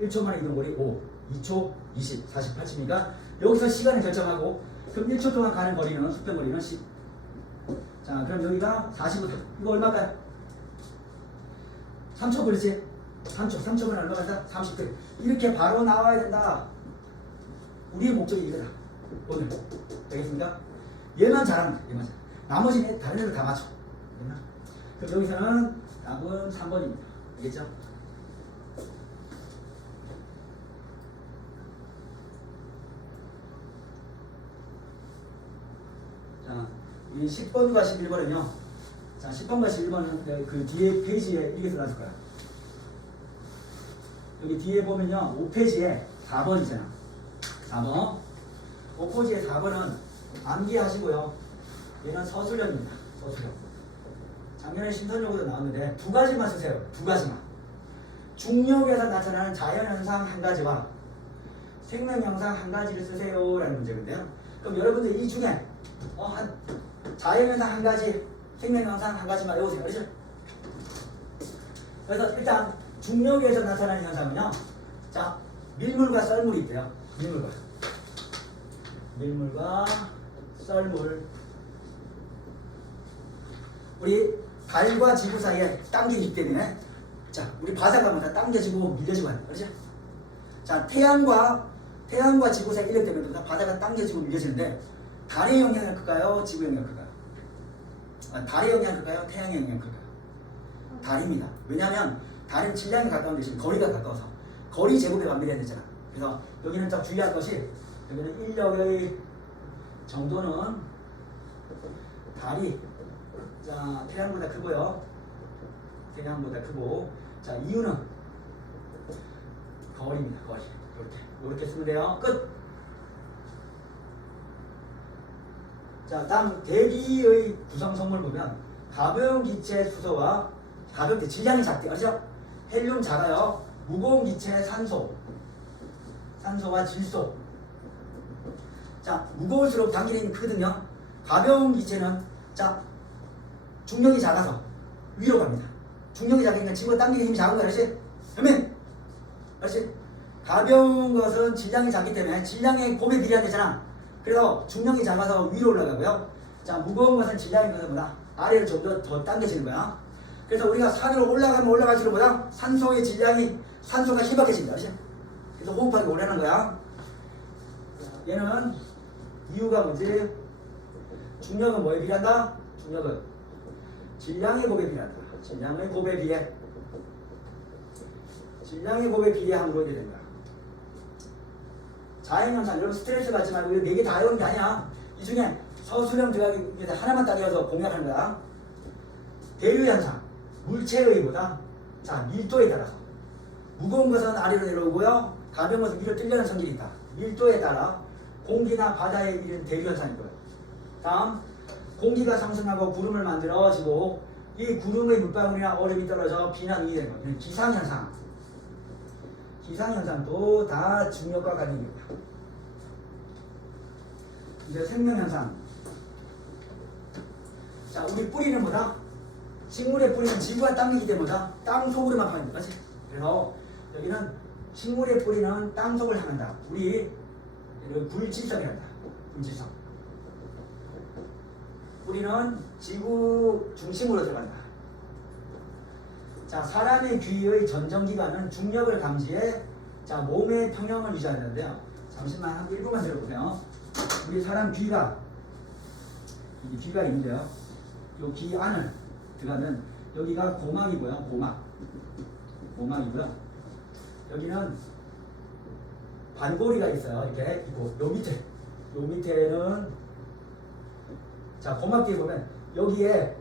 1초 만에 이동거리 5, 2초, 20, 48초니까 여기서 시간을 결정하고 그럼 1초 동안 가는 거리는 수평거리는 10. 자, 그럼 여기가 45다. 이거 얼마일까요? 3초 그렇지? 3초면 얼마가 30분. 이렇게 바로 나와야 된다. 우리의 목적이 이거다. 오늘. 되겠습니까? 얘만 잘하면 돼. 얘만 잘. 나머지는 다른 애들 다 맞춰. 그럼 여기서는 답은 3번입니다. 알겠죠? 자, 이 10번과 11번은요. 자, 10번과 11번은 그 뒤에 페이지에 이렇게 써놨을 거야. 여기 뒤에 보면요. 5페이지에 4번이잖아. 4번. 5페이지에 4번은 암기하시고요. 얘는 서술형입니다. 서술형. 작년에 신선용어도 나왔는데 두 가지만 쓰세요. 두 가지만. 중력에서 나타나는 자연현상 한 가지와 생명현상 한 가지를 쓰세요. 라는 문제인데요. 그럼 여러분들 이 중에 자연현상 한 가지, 생명현상 한 가지만 외우세요. 그렇죠? 그래서 일단 중력에서 나타나는 현상은요. 자, 밀물과 썰물이 있대요. 밀물과 썰물. 우리 달과 지구 사이에 당기기 있기 때문에 자, 우리 바다가 다 당겨지고 밀려지고 한다. 그렇죠? 자, 태양과 지구 사이 인력 때문에 바다가 당겨지고 밀려지는데 달의 영향을 클까요? 지구 영향을 클까요? 달의 영향을 클까요? 태양의 영향을 클까요? 달입니다. 왜냐하면 달은 질량이 가까운 대신 거리가 가까워서 거리 제곱에 반비례해야 되잖아. 그래서 여기는 딱 주의할 것이 여기는 인력의 정도는 달이 자, 태양보다 크고요. 태양보다 크고 자, 이유는 거리입니다. 거리. 이렇게 쓰면 돼요. 끝. 자, 다음 대기의 구성 성물 보면 가벼운 기체 수소와 가볍게 질량이 작대. 그렇죠? 헬륨 작아요. 무거운 기체 산소와 질소. 자, 무거울수록 당기는 힘이 크거든요. 가벼운 기체는 자, 중력이 작아서 위로 갑니다. 중력이 작으니까 지구가 당기는 힘이 작은 거야. 알지? 그러면 알지? 가벼운 것은 질량이 작기 때문에 질량의 곱에 비례하잖아. 그래서 중력이 작아서 위로 올라가고요. 자, 무거운 것은 질량이 커서 뭐다? 아래로 좀 더 당겨지는 거야. 그래서 우리가 산으로 올라가면 올라갈수록 뭐다? 산소가 희박해진다. 그렇지? 그래서 호흡하기 오래하는 거야. 얘는 이유가 뭐지? 중력은 뭐에 비례한다? 중력은 질량의 곱에 비례한다. 질량의 곱에 비례함으로 이렇게 된다. 자연현상, 여러분 스트레스 받지 말고 이거 4개 다 외우는 게 아니야. 이 중에 서술형 들어가기 위해서 하나만 딱 외워서 공략하는 거야. 대류현상, 물체의 보다 자, 밀도에 따라서 무거운 것은 아래로 내려오고요. 가벼운 것은 위로 뜰려는 성질이 있다. 밀도에 따라 공기나 바다에 이른 대류현상일 거예요. 다음, 공기가 상승하고 구름을 만들어지고 이 구름의 물방울이나 얼음이 떨어져 비나 눈이 되는 거예요. 기상현상도 다 중력과 관련입니다. 이제 생명현상. 자, 우리 뿌리는 뭐다? 식물의 뿌리는 지구가 당기기 때문에 땅 속으로만 파는 거지. 그래서 여기는 식물의 뿌리는 땅 속을 향한다. 우리 불지성이 한다. 불지성. 뿌리는 지구 중심으로 들어간다. 자, 사람의 귀의 전정기관은 중력을 감지해 자, 몸의 평형을 유지하는데요. 잠시만 한 1분만 들어보세요. 우리 사람 귀가 있는데요. 이 귀 안을 들어가면 여기가 고막이고요. 고막이고요. 여기는 반고리가 있어요. 이렇게 있고 요 밑에는 자, 고막 뒤에 보면 여기에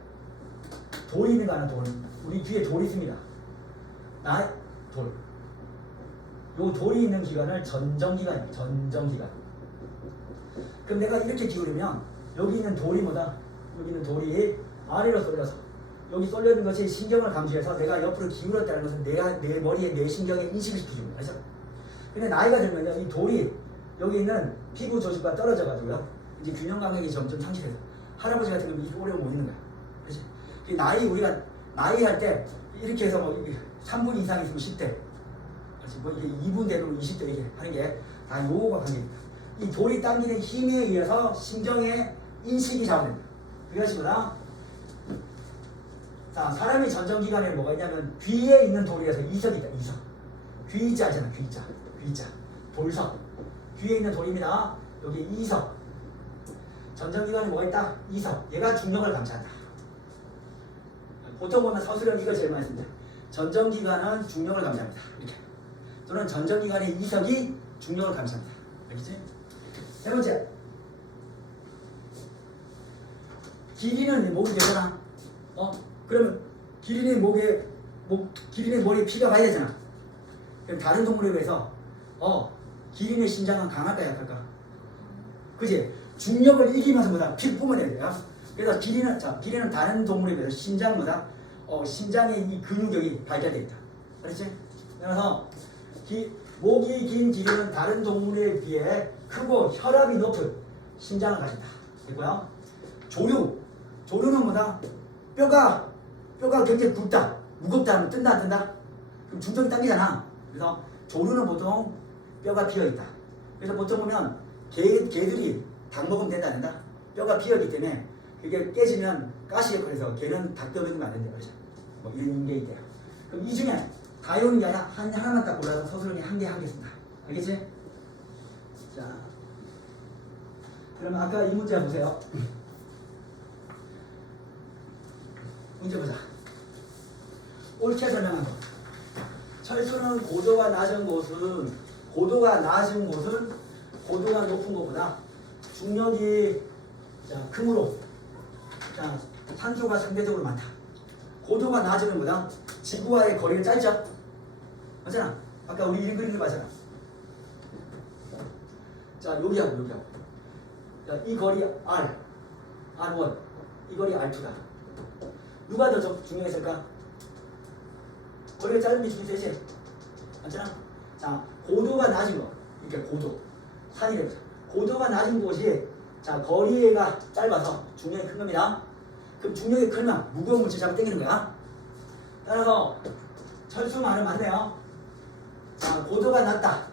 돌이 있는 거 하나 돌. 우리 귀에 돌이 있습니다. 돌. 요 돌이 있는 기관을 전정기관이에요. 전정기관. 그럼 내가 이렇게 기울이면 여기 있는 돌이 뭐다? 여기 있는 돌이 아래로 쏠려서 여기 쏠려 있는 것이 신경을 감지해서 내가 옆으로 기울었다는 것은 내 머리에 내 신경에 인식을 시켜줍니다. 그래서 근데 나이가 들면요, 이 돌이 여기 있는 피부 조직과 떨어져 가지고요, 이제 균형 감각이 점점 상실해서 할아버지 같은 경우는 이렇게 오래 못 있는 거야. 그렇지? 나이 우리가 나이 할 때 이렇게 해서 뭐 3분 이상 있으면 10대, 그렇지? 뭐 이게 2분 되면 20대 이렇게 하는 게 다 요거가 관계입니다. 이 돌이 당기는 힘에 의해서 신경의 인식이 작용됩니다. 그것이보다 자, 사람의 전정기관에 뭐가 있냐면 귀에 있는 돌이라서 이석이 있다. 이석. 귀자잖아. 귀자. 돌석. 귀에 있는 돌입니다. 여기 이석. 전정기관에 뭐가 있다? 이석. 얘가 중력을 감지한다. 보통 보면 서술형 이걸 제일 많이 씁니다. 전정기관은 중력을 감지합니다. 이렇게. 또는 전정기관의 이석이 중력을 감지합니다. 알겠지? 세 번째. 기린은 목이 되잖아. 그러면 기린의 머리에 피가 가야 되잖아. 그럼 다른 동물에 비해서 기린의 심장은 강할까 약할까? 그지? 중력을 이기면서 뭐다? 피를 뿜어내야 돼요. 그래서 기린은 다른 동물에 비해서 심장보다 심장의 이 근육이 발달되어 있다. 그렇지? 그래서 목이 긴 기린은 다른 동물에 비해 크고 혈압이 높은 심장을 가진다. 됐고요. 조류는 뭐다? 뼈가 굉장히 굵다, 무겁다 하면 뜬다 안 뜬다? 그럼 중력이 당기잖아. 그래서 조류는 보통 뼈가 비어있다. 그래서 보통 보면 개들이 닭 먹으면 된다 안 된다? 뼈가 비어있기 때문에 그게 깨지면 가시 역할에서 개는 닭뼈 먹으면 안 된다. 그렇죠? 뭐 이런 게 있대요. 그럼 이 중에 다 외우는 게 아니라 하나만 딱 골라서 서술형이 한 개 씁니다. 알겠지? 자, 그러면 아까 이 문제 보세요. 문제 보자. 옳게 설명한 것. 철수는 고도가 낮은 곳은 고도가 높은 것보다 중력이 크므로 산소가 상대적으로 많다. 고도가 낮으면 뭐다? 지구와의 거리가 짧죠? 맞잖아. 아까 우리 이 그림을 봤잖아. 자, 여기하고. 자, 이 거리 R1, 이 거리 R2다. 누가 더 중요했을까? 거리가 짧은 게 중요하지. 맞잖아? 자, 고도가 낮은 거. 이렇게 산이래요. 고도가 낮은 곳이 거리가 짧아서 중력이 큰 겁니다. 그럼 중력이 크면 무거운 물질 잡아 당기는 거야. 따라서 철수 말은 맞네요. 자, 고도가 낮다.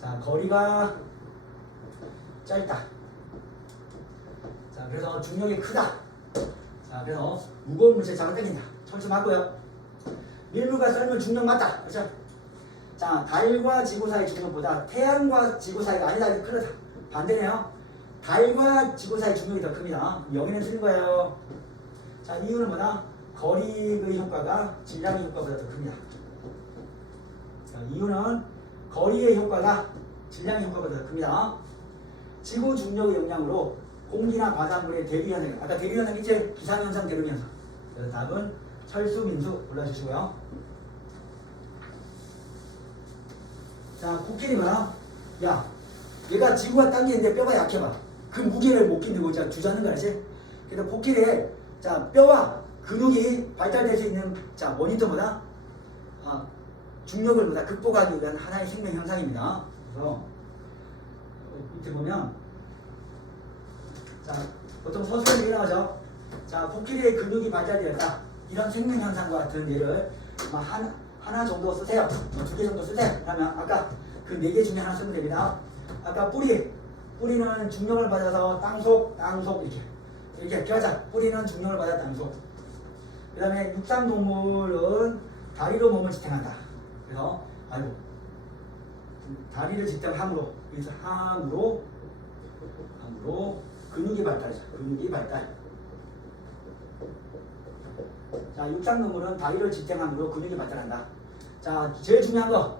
자, 거리가 짧다. 자, 그래서 중력이 크다. 자, 그래서 무거운 물질 잡아 당긴다. 철수 맞고요. 밀물과 썰물 중력 맞다. 그렇죠? 자, 달과 지구 사이 중력보다 태양과 지구 사이가 아니다. 이게 크다. 반대네요. 달과 지구 사이 중력이 더 큽니다. 여기는 틀린 거예요. 자, 이유는 뭐다? 거리의 효과가 질량의 효과보다 더 큽니다. 자, 이유는 거리의 효과가 질량의 효과보다 더 큽니다. 지구 중력의 영향으로 공기나 바닷물의 대류현상, 아까 대류현상 있지? 기상현상, 대류현상. 그래서 답은 철수, 민수 골라주시고요. 자, 코끼리 뭐야? 야, 얘가 지구가 당기는데 뼈가 약해봐. 그 무게를 못 견디고 주저하는 거지. 그래서 코끼리의 뼈와 근육이 발달될 수 있는 모니터보다 중력을 극복하기 위한 하나의 생명 현상입니다. 그래서 밑에 보면 보통 서술에 나오죠. 코끼리의 근육이 발달되었다. 이런 생명 현상과 같은 예를 하나 정도 쓰세요. 2개 정도 쓰세요. 그러면 아까 그 4개 중에 하나 쓰면 됩니다. 아까 뿌리는 중력을 받아서 땅속 이렇게 펴자. 뿌리는 중력을 받아 땅속. 그 다음에 육상동물은 다리로 몸을 지탱한다. 그래서 다리를 지탱함으로, 그래서 함으로 근육이 발달하죠. 근육이 발달. 자, 육상동물은 다리를 지탱함으로 근육이 발달한다. 자, 제일 중요한 거.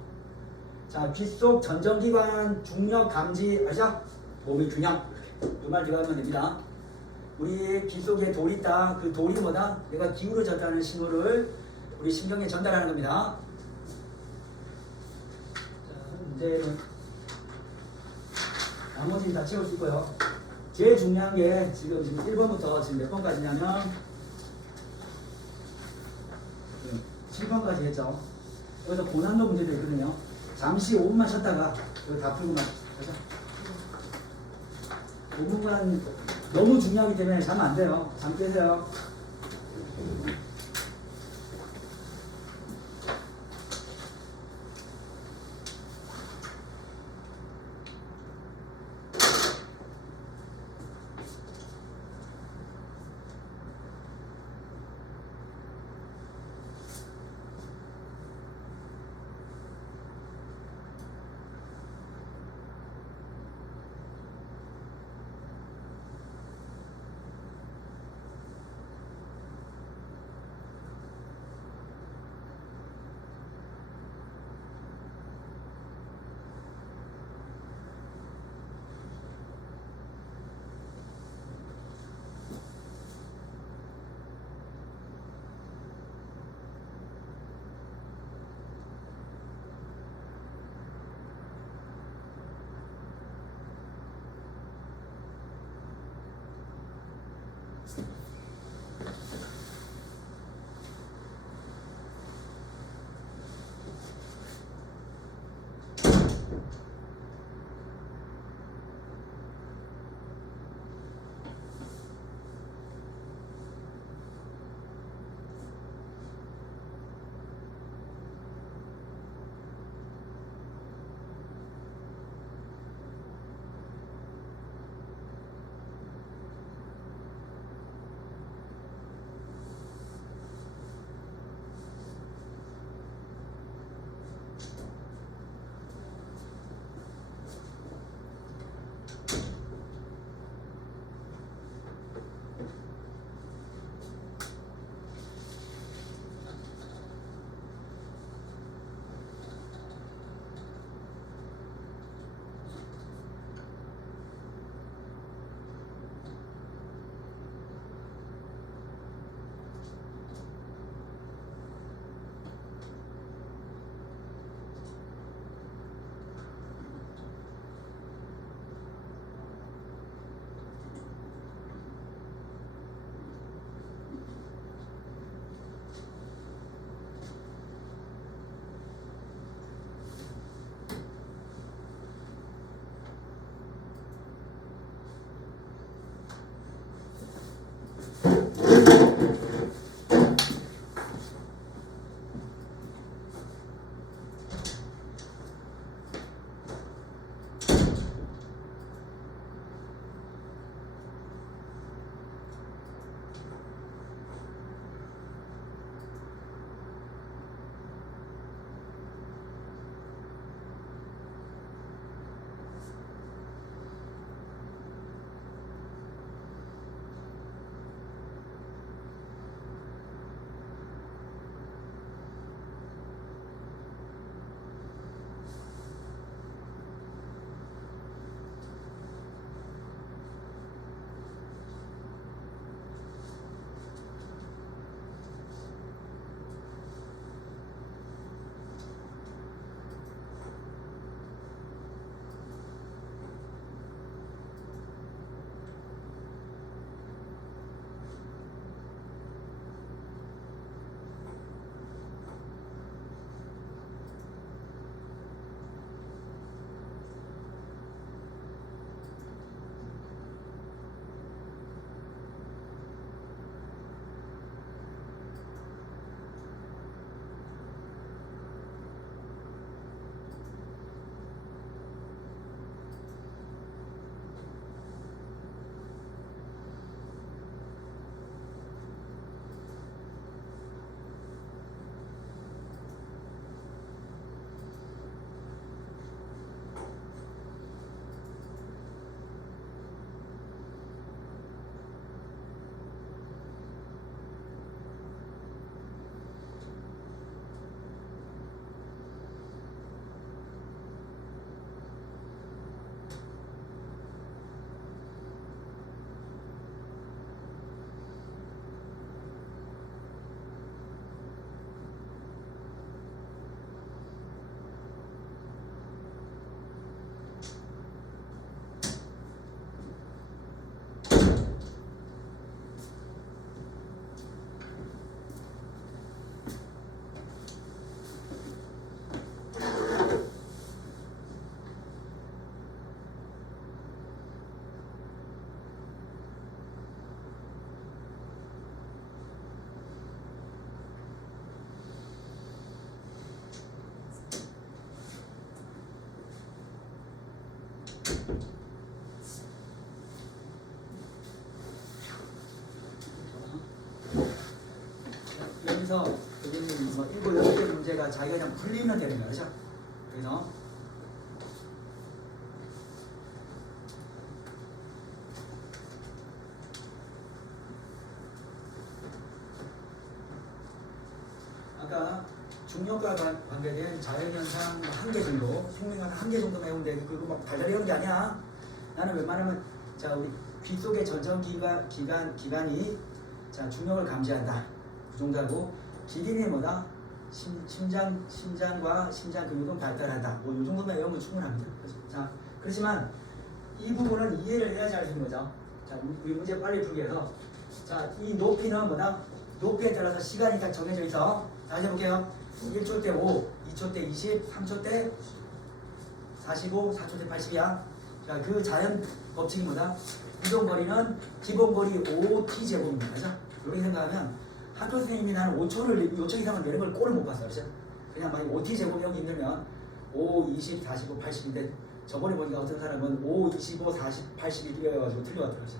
자, 귓속 전정기관 중력 감지, 아시죠? 몸의 균형. 이 말 들어가면 됩니다. 우리 귓속에 돌이 있다. 그 돌이 뭐다? 내가 기울어졌다는 신호를 우리 신경에 전달하는 겁니다. 자, 문제는 나머지는 다 채울 수 있고요. 제일 중요한 게 지금 1번부터 지금 몇 번까지냐면 7번까지 했죠. 여기서 고난도 문제도 있거든요. 잠시 5분만 쉬었다가 여기 다 풀고만 가자. 5분간 너무 중요하기 때문에 자면 안 돼요. 잠 깨세요. 여기서 여기는 뭐 7, 8개 문제가 자기가 그냥 풀리면 되는 거야. 그죠? 그래서 아까 중력과 관계된 자연현상 1개 정도, 생명학 1개 정도만 외우는데 그거 막 달달이 외우는 게 아니야. 나는 웬만하면 자 우리 귀 속의 전정기관이 자 중력을 감지한다. 그 정도하고 기린이 뭐다? 심장과 심장 근육은 발달한다. 뭐 이 정도만 외우면 충분합니다. 그렇죠? 자 그렇지만 이 부분은 이해를 해야지 알 수 있는 거죠. 자 우리 문제 빨리 풀기 위해서 자 이 높이는 뭐다? 높이에 따라서 시간이 딱 정해져 있어. 다시 해볼게요. 1초 때 5, 2초 때 20, 3초 때 45, 4초 때 80이야. 자, 그 자연 법칙이 뭐다? 이동거리는 기본거리 5t 제곱입니다. 그죠? 이렇게 생각하면 학교 선생님이 나는 5초 이상을 내는 걸 꼴을 못 봤어. 그죠? 그냥 만약 5t 제곱이 여기 힘들면 5, 20, 45, 80인데 저번에 보니까 어떤 사람은 5, 25, 40, 80이 뛰어가지고 틀려왔더라고요.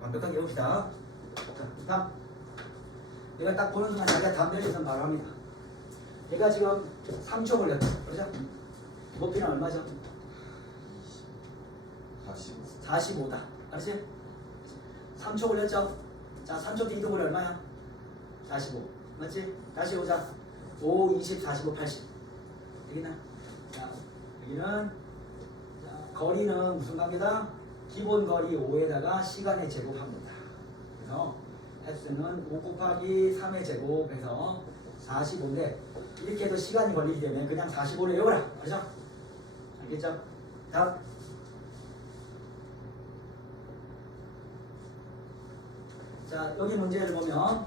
완벽하게 해봅시다. 자, 다음. 내가 딱 보는 순간 자기가 담배를 바로 합니다. 얘가 지금 3초 걸렸다. 그렇죠? 높이는 얼마죠? 45다. 알았지? 3초 걸렸죠? 자, 3초 뒤 이동거리 얼마야? 45. 맞지? 다시 오자. 5, 20, 45, 80. 되겠나? 자, 여기는 자, 거리는 무슨 관계다? 기본 거리 5에다가 시간의 제곱합니다. 그래서 X는 5 곱하기 3의 제곱해서 45인데 이렇게 해도 시간이 걸리기 때문에 그냥 45를 외워라. 알죠? 알겠죠? 다음. 자, 여기 문제를 보면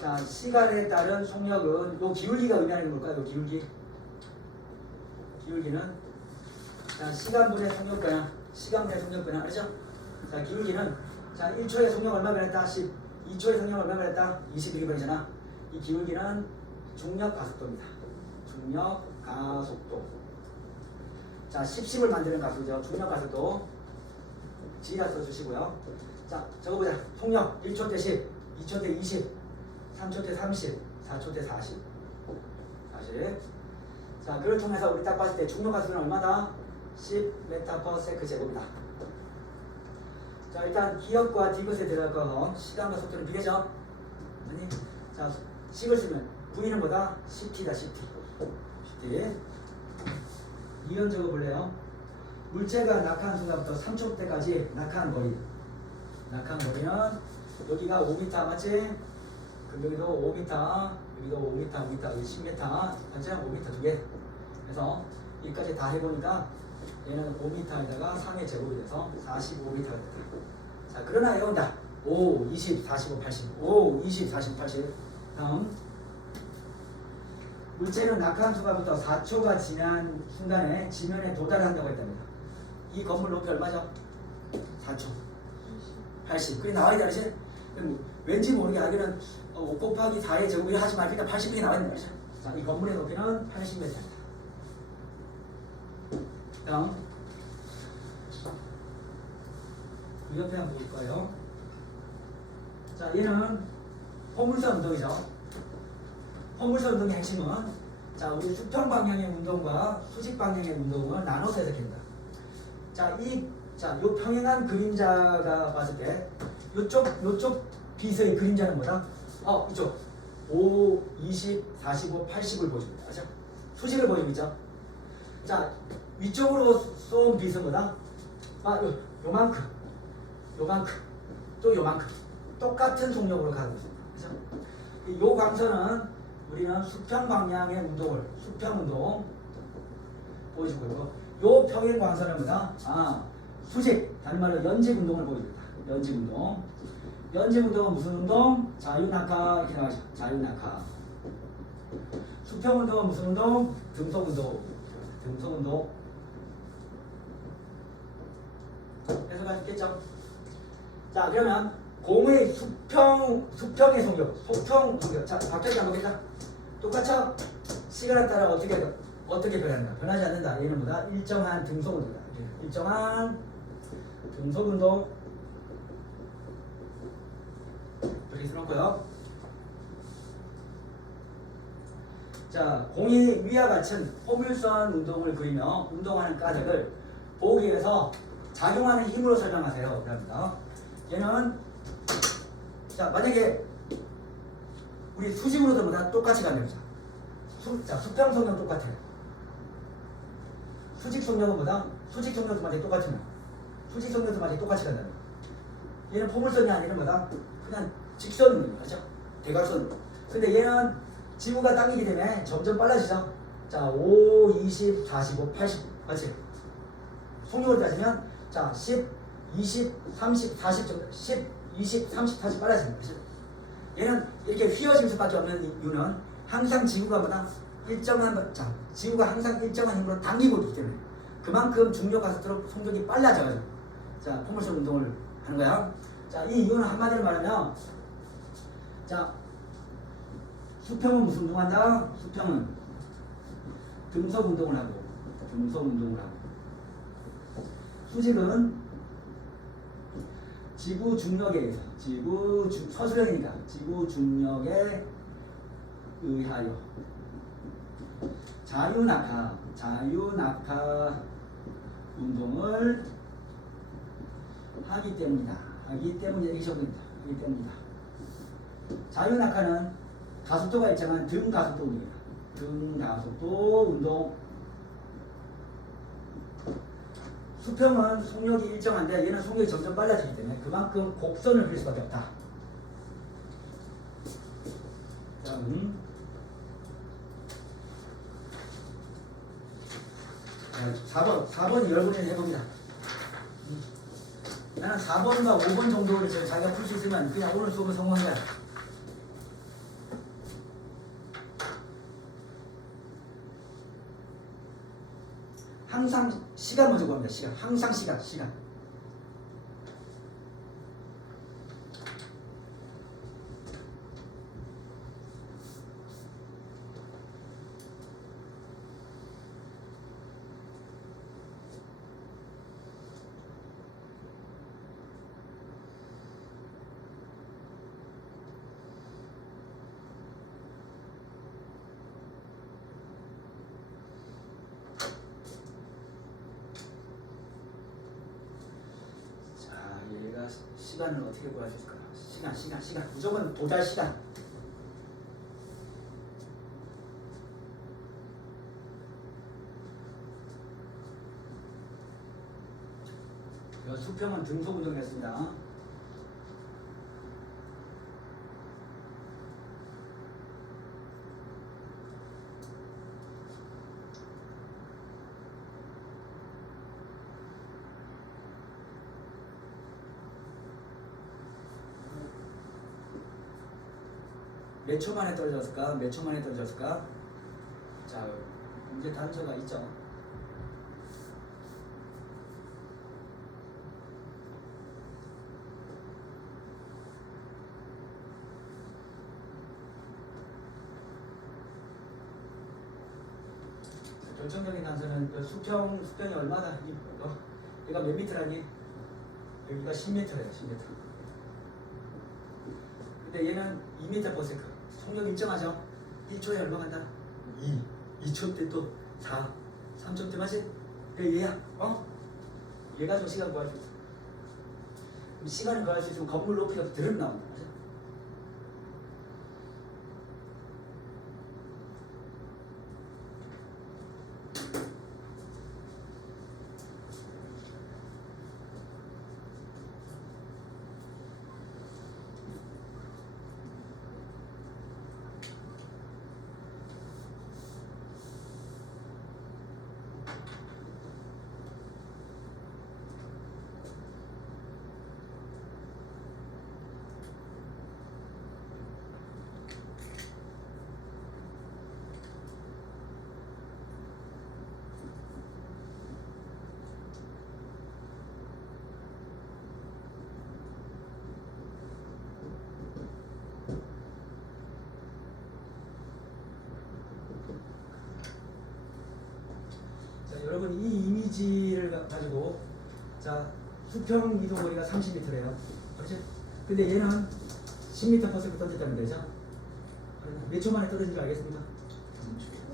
자, 시간에 따른 속력은 요 기울기가 의미하는 걸까요? 요 기울기. 기울기는 자, 시간분의 속력분량, 시간분의 속력분량. 알죠? 자, 기울기는 자, 1초의 속력 얼마 변했다? 10. 2초의 속력 얼마 변했다? 20 이렇게 변하잖아. 이 기울기는 중력 가속도입니다. 중력 가속도. 자, 10을 만드는 가속도죠. 중력 가속도. G라 써주시고요. 자, 적어보자. 속력 1초 때 10, 2초 때 20, 3초 때 30, 4초 때 40. 40. 자, 그걸 통해서 우리 딱 봤을 때 중력 가속도는 얼마다? 10m/s 제곱이다. 자, 일단 기역과 디귿에 들어가서 시간과 속도는 비례죠. 아니, 자, 10을 쓰면 V는 뭐다? 10t다, 10t. 이런 적어볼래요? 물체가 낙하한 순간부터 3초 때까지 낙하한 거리. 낙하한 거리는 여기가 5m 맞지? 그럼 여기도 5m, 여기도 5m, 5m, 여기 10m, 맞지? 5m 두 개. 그래서 여기까지 다 해보니까 얘는 5m에다가 3의 제곱이 돼서 45m가 됐다. 자, 그러나 외운다. 5, 20, 45, 80. 5, 20, 40, 80. 다음. 물체는 낙하한 순간부터 4초가 지난 순간에 지면에 도달한다고 했답니다. 이 건물 높이 얼마죠? 4초. 80. 그게 나와야 되지? 왠지 모르게 하기는 5 곱하기 4의 제곱이 하지 말니까 80이 나와야 된다. 자, 이 건물의 높이는 80m입니다. 다음. 이 옆에 한번 볼 거예요. 자, 얘는 포물선 운동이죠. 포물선 운동의 핵심은 자, 우리 수평 방향의 운동과 수직 방향의 운동을 나눠서 해석합니다. 자, 요 평행한 그림자가 봤을 때 요쪽 빛의 그림자는 뭐다? 이쪽 5, 20, 45, 80을 보여줍니다. 그렇죠? 수직을 보이고 있죠. 자, 위쪽으로 쏜 빛은 뭐다? 요만큼, 또 요만큼 똑같은 속력으로 가고 있습니다. 그렇죠? 요 광선은 우리는 수평 방향의 운동을 수평 운동 보여주고 있고, 요 평행 광선은 뭐다? 수직, 다른 말로 연직 운동을 보여줍니다. 연직 운동. 연직 운동은 무슨 운동? 자유낙하 이렇게 나가죠. 자유낙하. 수평 운동은 무슨 운동? 등속 운동. 등속 운동. 해석할 수 있겠죠? 자, 그러면 공의 수평의 속력, 속평 속력. 자, 바뀌었지 안 바뀌었다? 똑같죠? 시간에 따라 어떻게 해요? 어떻게 변하는가? 변하지 않는다. 얘는 뭐다? 일정한 등속운동이다. 일정한 등속운동. 이렇게 써놓고요. 자, 공이 위와 같은 포물선 운동을 그리며 운동하는 까닭을 보기 위해서 작용하는 힘으로 설명하세요. 그럽니다. 얘는 자, 만약에 우리 수직으로도 보다 똑같이 가는 거죠. 자, 수평 속력 똑같아요. 수직 속력은 뭐다? 수직 속력도 만약에 똑같으면 수직 속력도 만약에 똑같이 간다는 거예요. 얘는 포물선이 아니라 뭐다? 그냥 직선으로 그렇죠? 대각선으로. 근데 얘는 지구가 당기기 때문에 점점 빨라지죠. 자, 5, 20, 45, 80 맞지? 속력으로 따지면 자, 10, 20, 30, 40 정도 10, 20, 30, 40 빨라집니다. 그렇죠? 얘는 이렇게 휘어질 수밖에 없는 이유는 항상 지구가 뭐다? 일정한 자, 지구가 항상 일정한 힘으로 당기고 있기 때문에 그만큼 중력과 같도록 속력이 빨라져가지고 자, 포물선 운동을 하는 거야. 자, 이 이유는 한마디로 말하면 자, 수평은 무슨 운동한다? 수평은 등속 운동을 하고 수직은 지구 중력에 의해서 서술형이니까 지구 중력에 의하여 자유낙하 운동을 하기 때문이다. 이렇게 적용됩니다. 하기 때문이다. 자유낙하는 가속도가 일정한 등가속도 운동이다. 등가속도 운동. 수평은 속력이 일정한데 얘는 속력이 점점 빨라지기 때문에 그만큼 곡선을 그릴 수밖에 없다. 다음 4번 여러분이 해봅니다. 나는 4번과 5번 정도를 자기가 풀 수 있으면 그냥 오늘 수업은 성공한 거야. 항상 시간 먼저 구합니다. 시간. 항상 시간. 시간을 어떻게 구할 수 있을까? 시간. 무조건 도달 시간. 수평은 등속 운동이었습니다. 몇 초 만에 떨어졌을까? 자, 문제 단서가 있죠. 결정적인 단서는 그 수평이 얼마나 얘가 몇 미터라니? 여기가 10m래요. 10m. 근데 얘는 2m/s. 속력 일정하죠? 1초에 얼마 간다? 2초 때 또 4, 3초 때 맞지? 얘야, 얘 가지고 시간 구할 수 있어. 그럼 시간을 구할 수 있으면 건물 높이가 드럽 나온다. 맞아? 여러분 이 이미지를 가지고 자 수평 이동 거리가 30m래요. 그렇지? 근데 얘는 10m/s 던졌다는 거죠. 몇 초 만에 떨어진 줄 알겠습니까?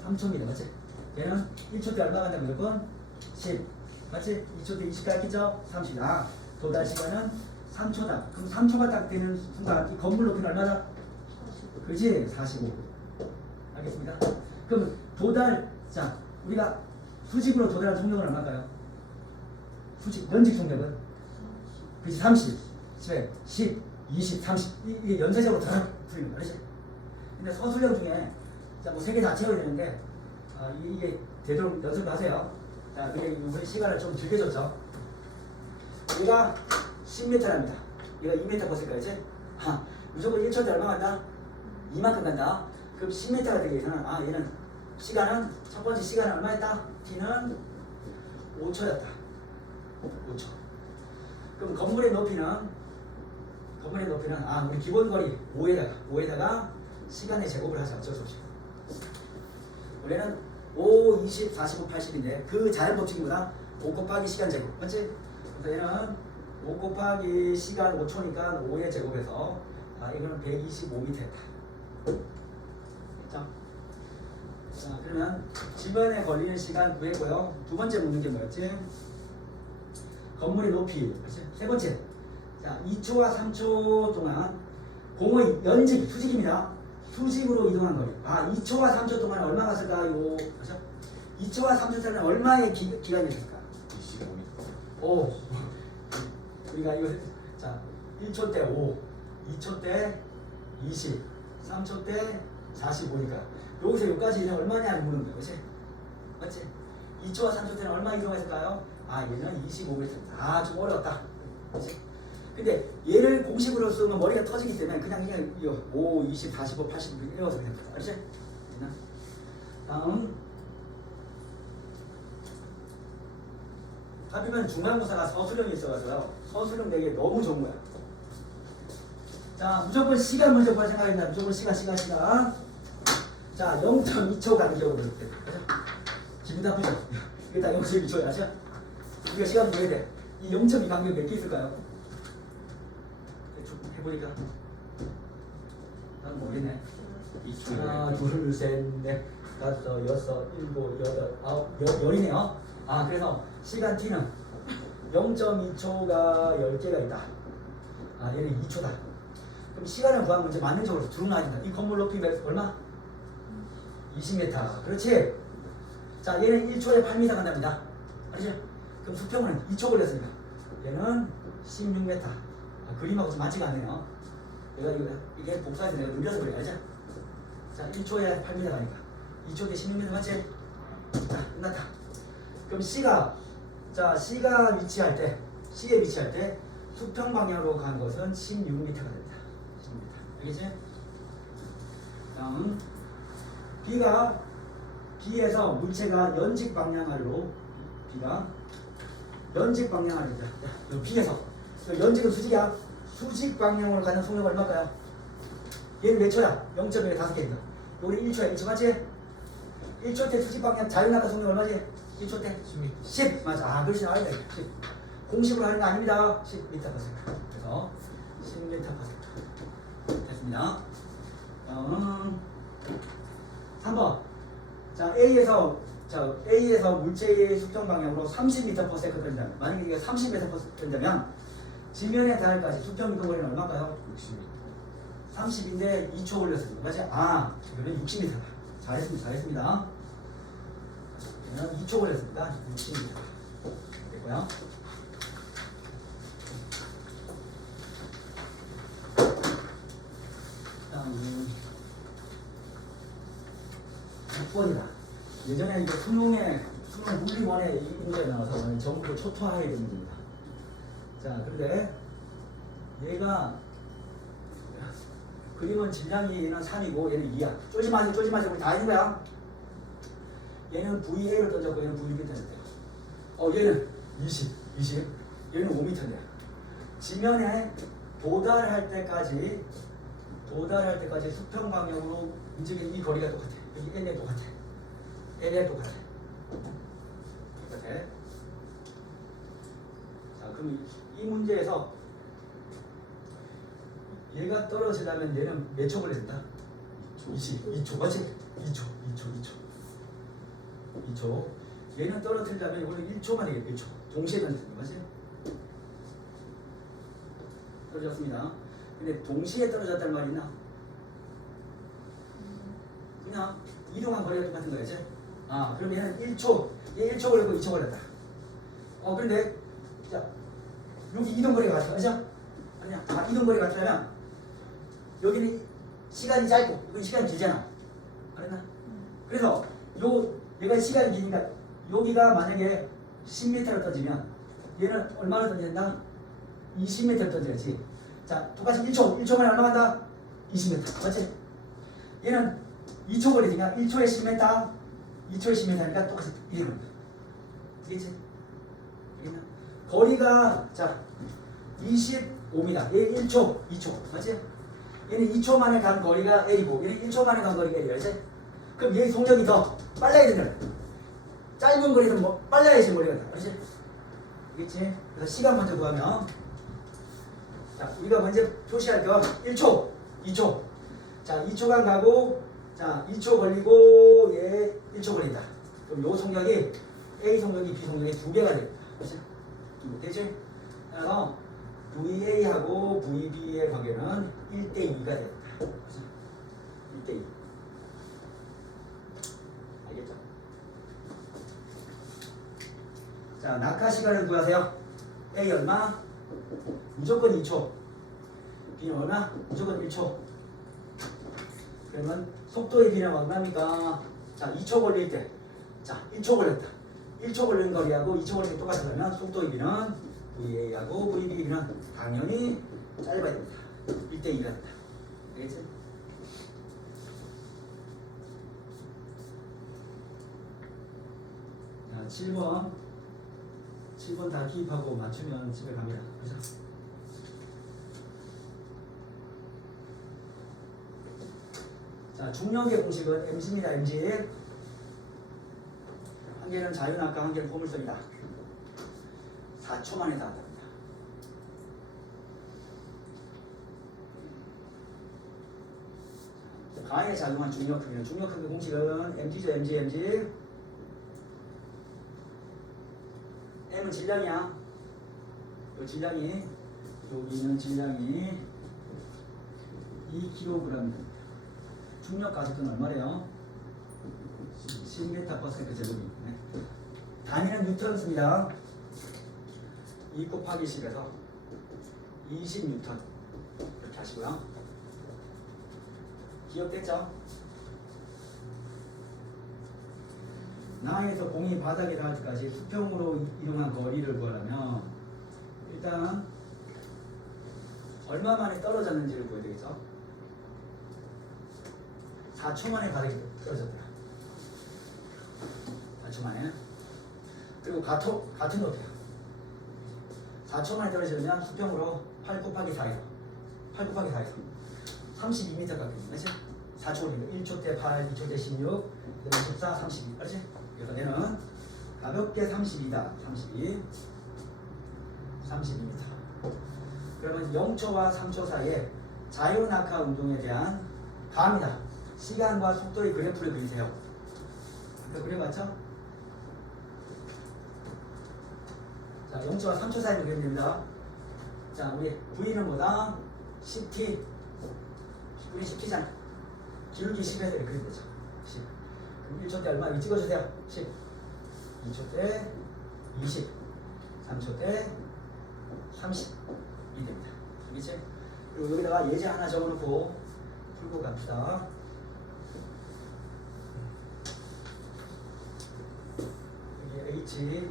3초입니다. 맞지? 얘는 1초 때 얼마 간다 무조건 10. 맞지? 2초 때 20 깎이죠? 30. 아, 도달 시간은 3초다. 그럼 3초가 딱 되는 순간 이 건물 높이는 얼마다? 그지? 45. 알겠습니다. 그럼 도달, 자, 우리가 수직으로 도달한 속력은 얼마인가요? 수직, 연직 속력은? 그지? 30, 10, 20, 30. 이게 연쇄적으로 다 풀리는 거야. 그렇지? 근데 서술형 중에, 자, 뭐 3개 다 채워야 되는데, 이게 되도록 연습을 하세요. 자, 근데 우리 시간을 좀 길게 줬죠. 얘가 10m랍니다. 얘가 2m/s 까지. 무조건 1초 때 얼마 간다? 이만큼 간다. 그럼 10m가 되기 위해서는 얘는 시간은 첫 번째 시간은 얼마였다? t는 5초였다. 5초. 그럼 건물의 높이는 우리 기본 거리 5에다가 시간의 제곱을 하자. 어쩔 수 없이. 원래는 5, 20, 45, 80인데 그 자연 법칙보다 5 곱하기 시간 제곱. 맞지? 그래서 얘는 5 곱하기 시간 5초니까 5의 제곱에서 이거는 125m였다. 자, 그러면 지면에 걸리는 시간 구했고요. 두 번째 묻는 게 뭐였지? 건물의 높이. 그렇지? 세 번째. 자, 2초와 3초 동안 공의 연직, 수직입니다. 수직으로 이동한 거리. 2초와 3초 동안 얼마 갔을까요? 그렇죠? 2초와 3초 동안 얼마의 기간이 있을까? 25m. 오. 우리가 이거 자, 1초 때 5, 2초 때 20, 3초 때 45니까 여기서 여기까지 얼마냐 묻는 거야. 그렇지? 맞지? 2초와 3초 때는 얼마 이동했을까요? 얘는 25m. 좀 어려웠다. 그렇지? 근데 얘를 공식으로 쓰면 머리가 터지기 때문에 그냥 5, 20, 45, 80 이렇게 그냥 알지? 다음 하필이면 중간고사가 서술형이 있어가지고요. 서술형 되게 너무 좋은 거야. 자, 무조건 시간 문제 볼 생각입니다. 무조건 시간. 자, 0.2초 간격으로 이렇게. 기분 나쁘죠? 이게 다 0.2초야. 아시죠? 우리가 시간 보여야 돼. 이 0.2 간격 몇 개 있을까요? 해보니까 난 모르겠네. 하나, 둘, 셋, 넷, 다섯, 여섯, 일곱, 여덟, 아홉, 열이네요. 그래서 시간 t는 0.2초가 10개가 있다. 얘는 2초다. 그럼 시간을 구한 문제 만능적으로 둘 나야 된다. 이 건물 높이 얼마? 20m. 그렇지? 자, 얘는 1초에 8m 간답니다. 알죠? 그럼 수평은 2초 걸렸습니다. 얘는 16m. 그림하고 좀 맞지가 않네요. 이게 복사해서 내가 늘려서 그래. 알죠? 자, 1초에 8m 가니까 2초 때 16m 맞지? 자, 끝났다. 그럼 C가 위치할 때, C에 위치할 때 수평 방향으로 간 것은 16m가 됩니다. 16m. 알겠지? 다음 B에서 물체가 연직 방향으로 B가 연직 방향으로 B에서 연직은 수직이야. 수직 방향으로 가는 속력은 얼마일까요? 얘는 몇 초야? 0.1에 5개니까 여기 1초야. 1초 맞지? 1초 때 수직 방향 자유낙하 속력 얼마지? 1초 때? 10. 맞아. 그렇지. 알아야 돼. 10. 공식으로 하는 거 아닙니다. 10m/s. 그래서 10m/s. 됐습니다. 3번. 자, A에서 물체의 수평 방향으로 30m/s 던진다면, 만약에 이게 30m/s 던진다면 지면에 닿을까지 수평 이동 거리는 얼마일까요? 60m. 30인데 2초 걸렸습니다. 맞지? 이거는 60m다. 잘했습니다. 이거는 2초 걸렸습니다. 60m. 됐고요. 다음 6번이다. 예전에 이제 수능 물리원에 이 문제가 나와서 오늘 전부 초토화해야 되는 문제입니다. 자, 그런데 얘가 그림은 질량이 얘는 3이고 얘는 2야. 쫄지 마세요. 우리 다 있는 거야. 얘는 VA로 던졌고 얘는 VB 던졌대요. 얘는 20. 얘는 5m인데 지면에 도달할 때까지 수평 방향으로 움직이는 이 거리가 똑같아. 여기 L에 똑같아. 그럼 이 문제에서 얘가 떨어지려면 얘는 몇 초 걸린다? 2초 맞지? 2초. 얘는 떨어뜨리려면 이거는 1초만 되겠다. 1초. 동시에 떨어뜨리는 거지? 떨어졌습니다. 근데 동시에 떨어졌다는 말이 있나? 그냥 이동한 거리가 똑같은 거야지? 아, 그럼 얘는 1초, 얘 1초 걸리고 2초 걸렸다. 그런데 자, 여기 이동 거리가 같아. 그죠? 아니야. 이동 거리가 같으면 여기는 시간이 짧고 여기 시간이 길잖아. 알았나? 그래서 얘가 시간이 기니까 여기가 만약에 10m로 던지면 얘는 얼마나 던져야 된다? 20m를 던져야지. 자, 똑같이 1초 만에 얼마 간다? 20m. 맞지? 얘는 2초 거리니까 1초에 10m, 2초에 10m니까 똑같이 이렇게 갑니다. 알겠지? 알겠나? 거리가 자 25m. 얘 1초, 2초. 맞지? 얘는 2초 만에 간 거리가 L이고 얘는 1초 만에 간 거리가 L이야. 알지? 그럼 얘 속력이 더 빨라야 되는 거야. 짧은 거리는 뭐 빨라야지 머리가 다. 알지? 알겠지? 그래서 시간 먼저 구하면 자, 우리가 먼저 표시할 거 1초, 2초. 자, 2초간 가고 자, 2초 걸리고 얘 1초 걸린다. 그럼 요 속력이 A 속력이 B 속력이 2배가 됩니다. 그렇지? 되지? 그래서 VA하고 VB의 관계는 1대2가 됩니다. 그렇지? 1대2. 알겠죠? 자, 낙하 시간을 구하세요. A 얼마? 무조건 2초. B는 얼마? 무조건 1초. 그러면 속도의 B는 얼마입니까? 자, 2초 걸릴 때. 자, 1초 걸렸다. 1초 걸리는 거리하고 2초 걸리는 게 똑같으면 속도의 B는 VA하고 VB는 당연히 짧아야 됩니다. 1대2가 된다. 알겠지? 자, 7번 다 기입하고 맞추면 집에 갑니다. 그죠? 자, 중력의 공식은 mg입니다. mg. 한 개는 자유낙하, 한 개는 포물선이다. 4초 만에 다 왔답니다. 가에 작용한 중력 크기는 중력 크기 공식은 mg죠. mg. m은 질량이야. 이 질량이 여기는 질량이 2kg입니다. 중력 가속도는 얼마래요? 10m/s 제곱이네. 단위는 뉴턴 씁니다. 2 곱하기 10에서 20뉴턴 이렇게 하시고요. 기억됐죠? 나에서 공이 바닥에 닿을 때까지 수평으로 이동한 거리를 구하려면 일단 얼마 만에 떨어졌는지를 구해야 되겠죠? 4초 만에 바닥에 떨어졌대요. 4초 만에. 그리고 같은 것도요. 4초 만에 떨어지면 수평으로 8 곱하기 4에서 32m 가까이. 그렇지? 4초니까 1초 때 8, 2초 때 16, 14, 32. 그렇지? 그래서 얘는 가볍게 32다. 32m. 그러면 0초와 3초 사이에 자유낙하 운동에 대한 감이다. 시간과 속도의 그래프를 그리세요. 아까 그려봤죠? 자, 0초와 3초 사이를 그리면 됩니다. 자, 우리 V는 뭐다? 10t. 우리 10t잖아. 기울기 10에서 이렇게 그리는 거죠. 10. 그럼 1초 때 얼마? 여기 찍어주세요. 10. 2초 때 20. 3초 때 30이 됩니다. 알겠지? 그리고 여기다가 예제 하나 적어놓고 풀고 갑시다. 여기 H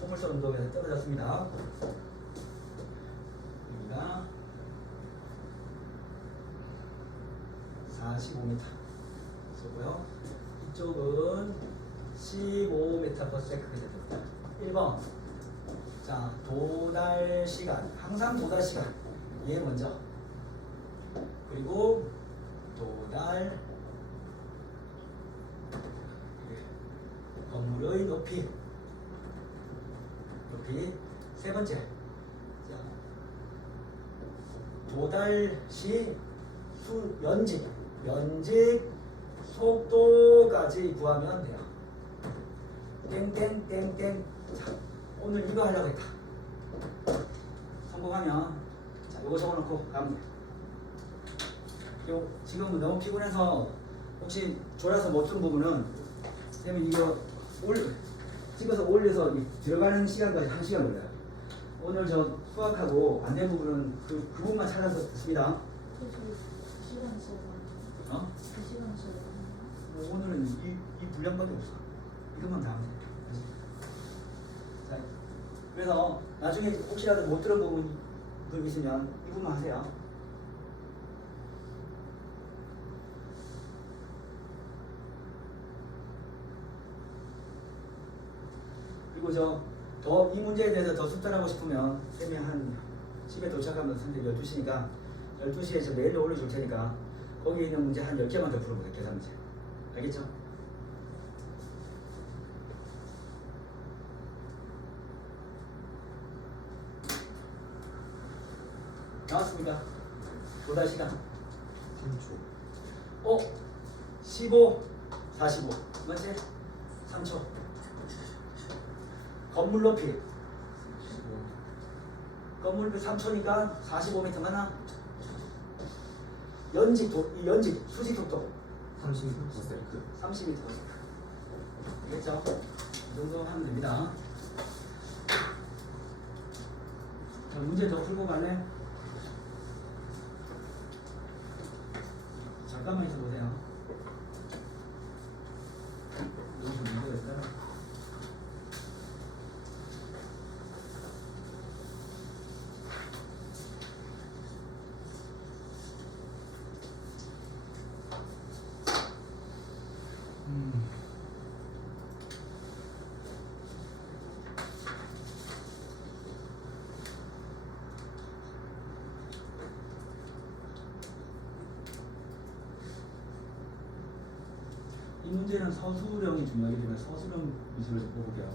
포물선 운동에서 떨어졌습니다. 여기가 45m 쓰고요. 이쪽은 15m/s가 됩니다. 1번. 자, 도달 시간. 항상 도달 시간. 얘 먼저. 그리고 도달 건물의 높이. 높이. 세 번째, 자, 도달시 연직 속도까지 구하면 돼요. 땡땡땡땡. 자, 오늘 이거 하려고 했다. 성공하면 자, 요거 적어놓고 가면 돼. 지금 너무 피곤해서 혹시 졸아서 못 든 부분은 그러면 이거 찍어서 올려서 들어가는 시간까지 1시간 걸려요. 오늘 저 수학하고 안 된 부분은 그 부분만 찾아서 씁니다. 어? 오늘은 이 분량밖에 없어. 이것만 다 하면 돼. 자, 그래서 나중에 혹시라도 못 들은 부분 있으면 이 부분만 하세요. 그리고 이 문제에 대해서 더 숙달하고 싶으면 쌤이 한 집에 도착하면 선생님 12시니까 12시에 저 메일로 올려줄 테니까 거기 있는 문제 한 10개만 더 풀어보세요. 계산 문제. 알겠죠? 나왔습니까? 도달 시간 3초. 15, 45 맞지? 3초. 건물 높이 건물 높이 3초니까 45m 맞나? 연직 수직 속도 30m. 알겠죠? 이 정도 하면 됩니다. 자, 문제 더 풀고 갈래? 잠깐만 있어보세요. 여기서 문제가 있다. 이 문제는 서술형이 중요하기 때문에 서술형 위주로 좀 뽑을게요.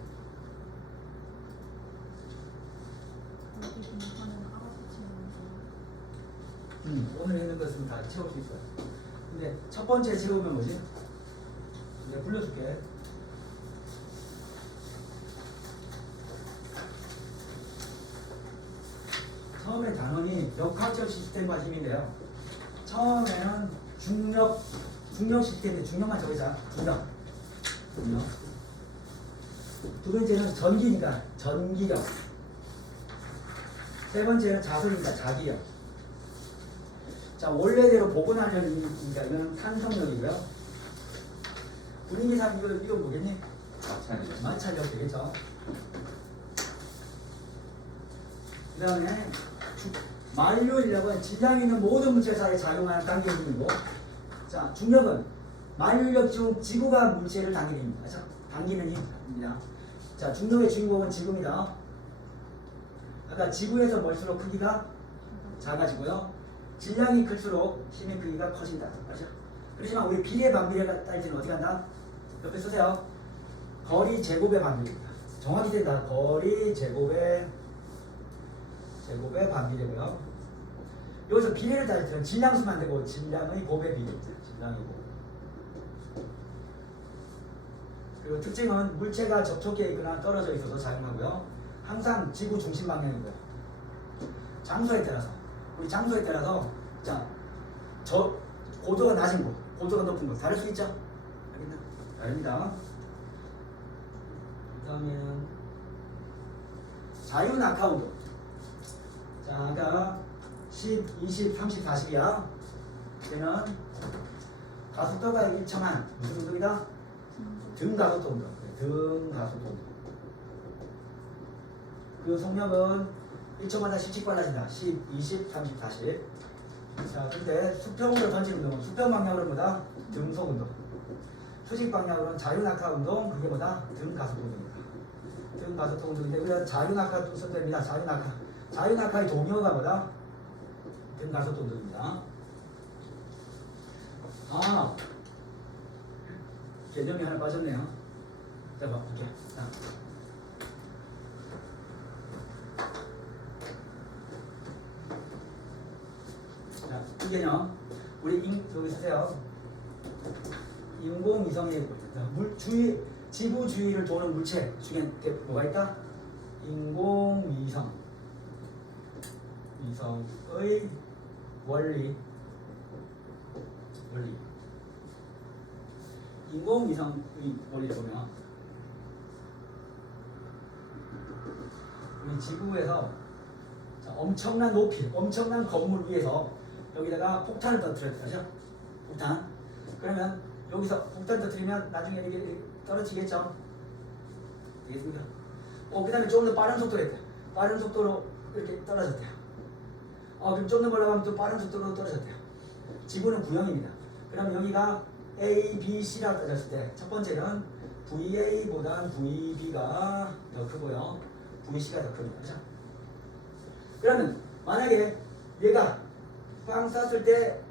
오늘 했는 것은 다 채울 수 있어요. 근데 첫 번째 채우면 뭐지? 내가 불러줄게. 처음에 단원이 역학적 시스템과 힘인데요. 처음에는 중력 시스템인데 중력만 적으자. 중력. 두 번째는 전기니까 전기력. 세 번째는 자석이니까 자기력. 자, 원래대로 복원하려니까 이건 산성력이고요. 분위기상 이거 뭐겠니? 마찰력 되겠죠. 그 다음에 만류인력은 질량 있는 모든 물체 사이에 작용하는 당기는 힘이고, 자, 중력은 만류인력 중 지구가 물체를 당기는 힘입니다. 그렇죠? 당기는 힘입니다. 자, 중력의 주인공은 지구입니다. 아까 지구에서 멀수록 크기가 작아지고요. 질량이 클수록 힘의 크기가 커진다. 그렇죠? 그렇지만 우리 비례 반비례가 딸 때는 어떻게 한다? 옆에 쓰세요. 거리 제곱의 반비례입니다. 정확히 된다. 거리 제곱의 반비례고요. 여기서 비례를 따질 때는 질량수만 되고 질량의 곱의 비례입니다. 질량의 곱. 그리고 특징은 물체가 접촉해 있거나 떨어져 있어서 작용하고요. 항상 지구 중심 방향이고요. 장소에 따라서 자, 고도가 낮은 곳, 고도가 높은 곳 다를 수 있죠? 알겠나? 다릅니다. 그 다음에는 자유낙하운동. 자, 아까 10, 20, 30, 40이야. 얘는 가속도가 일정한 무슨 운동이다? 등가속도 운동. 등가속도 운동. 그 속력은 1초마다 10씩 빨라진다. 10, 20, 30, 40. 자, 근데 수평으로 던지는 운동은 수평 방향으로 뭐다? 등속 운동. 수직 방향으로는 자유낙하 운동, 그게 뭐다? 등가속도 운동입니다. 등가속도 운동인데 우리가 자유낙하 순서입니다. 자유낙하의 동요가 뭐다? 등가속도 운동입니다. 아, 개념이 하나 빠졌네요. 자, 볼게요. 개념. 우리 여기 쓰세요. 인공위성의 지구 주위를 도는 물체 중에 뭐가 있다? 인공위성. 위성의 원리. 인공위성의 원리를 보면 우리 지구에서 엄청난 높이, 엄청난 건물 위에서 여기다가 폭탄을 터뜨려야 되죠. 폭탄. 그러면 여기서 폭탄 터뜨리면 나중에 이게 떨어지겠죠. 되겠습니까? 그 다음에 조금 더 빠른 속도로 했대요. 빠른 속도로 이렇게 떨어졌대요. 그럼 좀 더 올라가면 또 빠른 속도로 떨어졌대요. 지구는 구형입니다. 그럼 여기가 A, B, C라고 따졌을 때 첫 번째는 VA보다 VB가 더 크고요. VC가 더 큽니다. 그렇죠? 그러면 만약에 얘가 빵 쐈을 때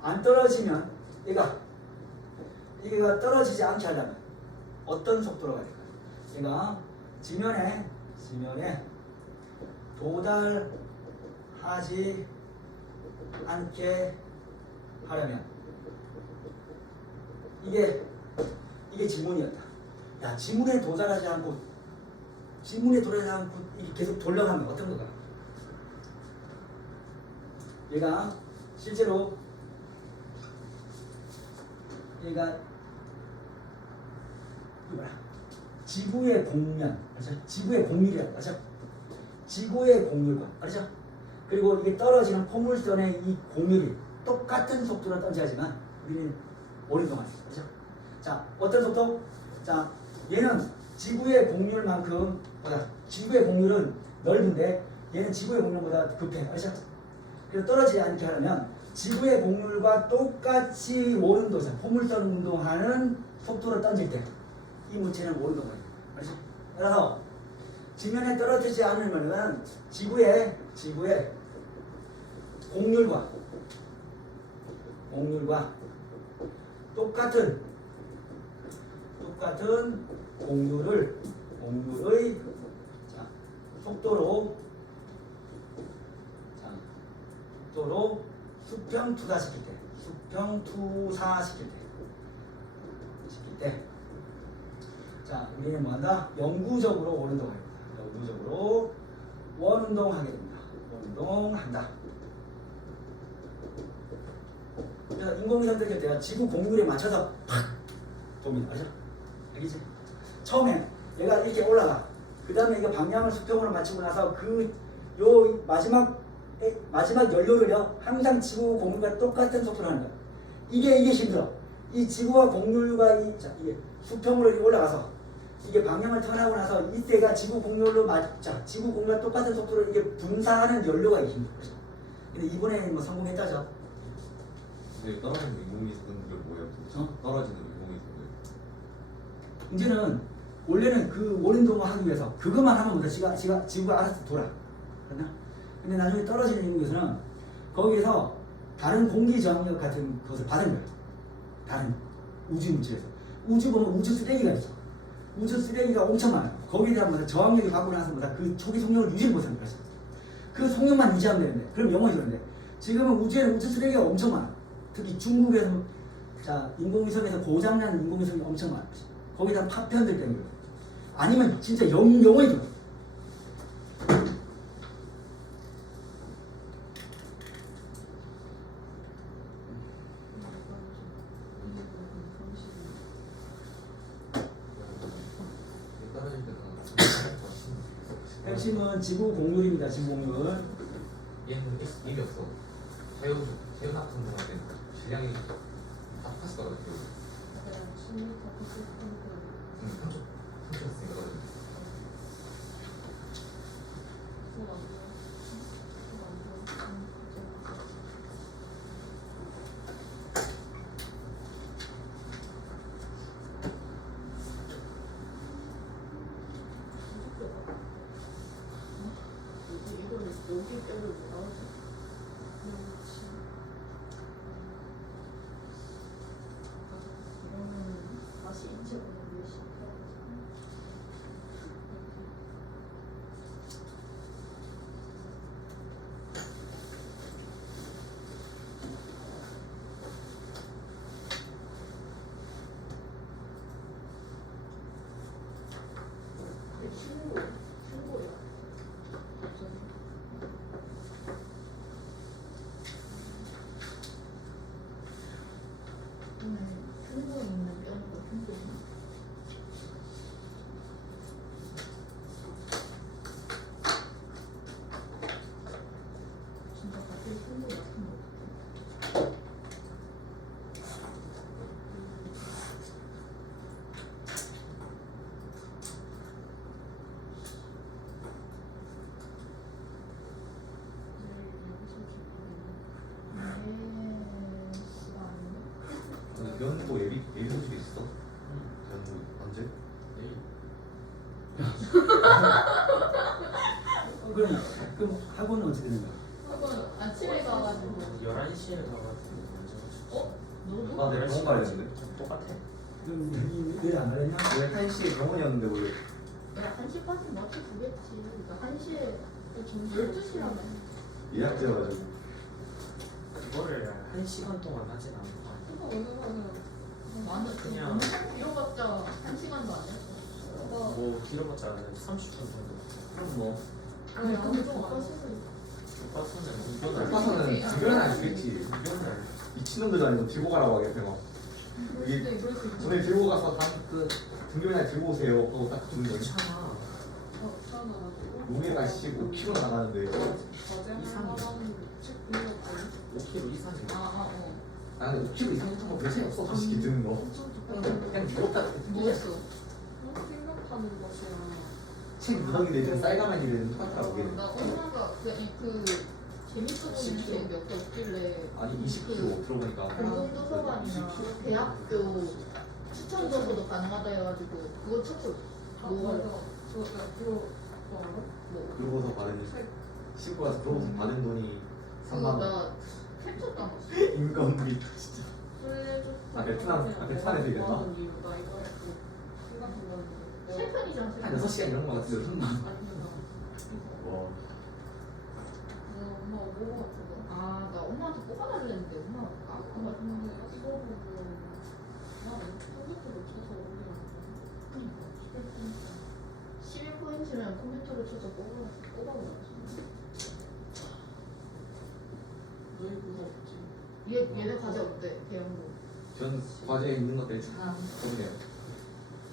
안 떨어지면 얘가 떨어지지 않게 하려면 어떤 속도로 가야 될까요? 얘가 지면에 도달하지 않게 하려면 이게 지문이었다. 야, 지문에 도달하지 않고 이게 계속 돌려가면 어떤 거가? 얘가 실제로 지구의 곡면, 그렇죠? 지구의 곡률이라고 하죠. 지구의 곡률과, 그렇죠? 그리고 이게 떨어지는 포물선의 이 곡률이 똑같은 속도로 떨어지지만 우리는 오랜 동안 했어요. 그렇죠? 자, 어떤 속도? 자, 얘는 지구의 곡률만큼 지구의 곡률은 넓은데 얘는 지구의 곡률보다 급해. 그렇죠? 그래서 떨어지지 않게 하려면 지구의 곡률과 똑같이 오는 도상, 포물선 운동하는 속도로 던질 때 이 물체는 오는 동안. 그렇죠? 따라서 지면에 떨어지지 않으면 지구의 곡률과 똑같은 곡률의 속도로 수평투사시킬 때 자, 우리는 뭐한다? 영구적으로 원운동합니다. 영구적으로 원운동하게 됩니다. 원운동한다. 그래서 인공위성 뜰 때가 지구 곡률에 맞춰서 팍 돕니다. 알죠? 알겠지? 처음에 얘가 이렇게 올라가. 그 다음에 이거 방향을 수평으로 맞추고 나서 요 마지막 연료를요 항상 지구 곡률과 똑같은 속도로 하는 거야. 이게 힘들어. 이 지구와 곡률과 이게 수평으로 올라가서 이게 방향을 턴하고 나서 이때가 지구 곡률과 똑같은 속도로 이게 분사하는 연료가 힘들어. 근데 이번에 뭐 성공했다죠. 근데 떨어지는 인공위성은 뭐예요? 떨어지는 인공위성은 이제는 원래는 그 원운동을 하기 위해서 그것만 하면 돼. 지구가 알아서 돌아. 그러나 근데 나중에 떨어지는 인공위성은 거기에서 다른 공기 저항력 같은 것을 받은 거예요. 다른 우주 물질에서. 우주 보면 우주 쓰레기가 있어. 우주 쓰레기가 엄청 많아요. 거기에 대한 저항력이 받고 나서 그 초기 속력을 유지를 못하는 거죠. 그 속력만 유지하면 되는데 그럼 영원히 되는데 지금은 우주에는 우주 쓰레기가 엄청 많아. 특히 중국에서 인공위성에서 고장난 인공위성이 엄청 많아. 거기다 파편들 때문에 아니면 진짜 영원히 들어. 핵심은 지구 곡률입니다. 지구 곡률. 얘는 힘이 없어. 새우 같은 거 할 때는 질량이 팍팍 떨어져요. 3초 떨어져. 여기 때문에 나오지. 이러면 다시 인체보다 몇시 연도 예비 소식 있어? 연도 언제? 그럼 학원은 어떻게 되는 거야? 한번 아침에 가가지고 11시에 가가지고 먼저 어? 너도? 아, 내 병원 가야 되는데. 똑같아. 그럼 내일 안 가려냐? 원래 1시에 병원이었는데 원래. 야 1시까지 맞춰주겠지. 나 1시에 12시라면 예약제여가지고. 그거를 1시간 동안 하진 않고. 나는 그냥- 너무 길어봤자 1시간도 안 했어. 뭐 길어봤자 30분 정도. 그럼 뭐. 아니 나는 좀 아까워서 교과서는 이거는 교과서는 이거는 안 쓰겠지. 이거는 미친놈들 아니고 들고 가라고 하겠대 막. 이게 오늘 들고 가서 그 등교날 들고 오세요 하고 딱 주는 거지. 괜찮아. 무게가 15kg 나가는데 5kg 이상이. 나는 5kg 이상 붙은 거별 차이 없어 솔직히 드는 거. 그냥 무겁다. 뭐였어? 생각하는 것이랑 책 무더기든 쌀가마니든 똑같더라고 걔는. 나 엄마가 그 재밌어 보이는 책 몇 개 없길래 아니 20kg 들어보니까. 공동도서관이나 대학교 추천 도서도 가능하다 해가지고 그거 찾고 뭐 맞아. 그거 알아? 뭐 그러고서 받은 싣고 가서 그러고서 받은 돈이 3만 원. 나 캡처 당했어. 인건비. 술래줬. 아, 베트남에서 일했나? 나 이거 했고 생각해봤는데. 세 편이잖아. 한 6시간 이런 거 같은데 3만 원. 아니구나. 와. 엄마 뭐 같은 아, 나 엄마한테 뽑아달랬는데 엄마가 까먹은 것 같은데. 근데 이거 보고 나 컴퓨터를 쳐서 올리는 11포인트는 컴퓨터를 쳐서 뽑아버렸지. 너희 그거 없지? 얘네 과제 어때? 대형도. 전 과제에 있는 것들이 참 좋네요.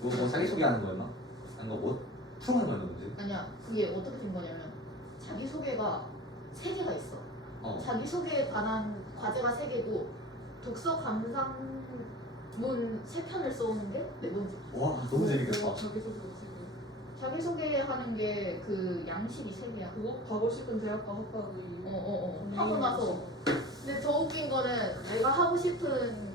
뭐 자기소개하는 거였나? 아니 뭐 풀어하는 거였나 본지? 아니야, 그게 어떻게 된 거냐면 자기소개가 3개가 있어. 어. 자기소개에 관한 과제가 3개고 독서 감상문 3편을 써오는 게 4번째. 와 너무 재밌겠다. 자기소개 어떻게 자기소개하는 게 그 양식이 3개야. 그거 가고 싶은 대학과 학과도 하고 나서. 근데 더 웃긴 거는 내가 하고 싶은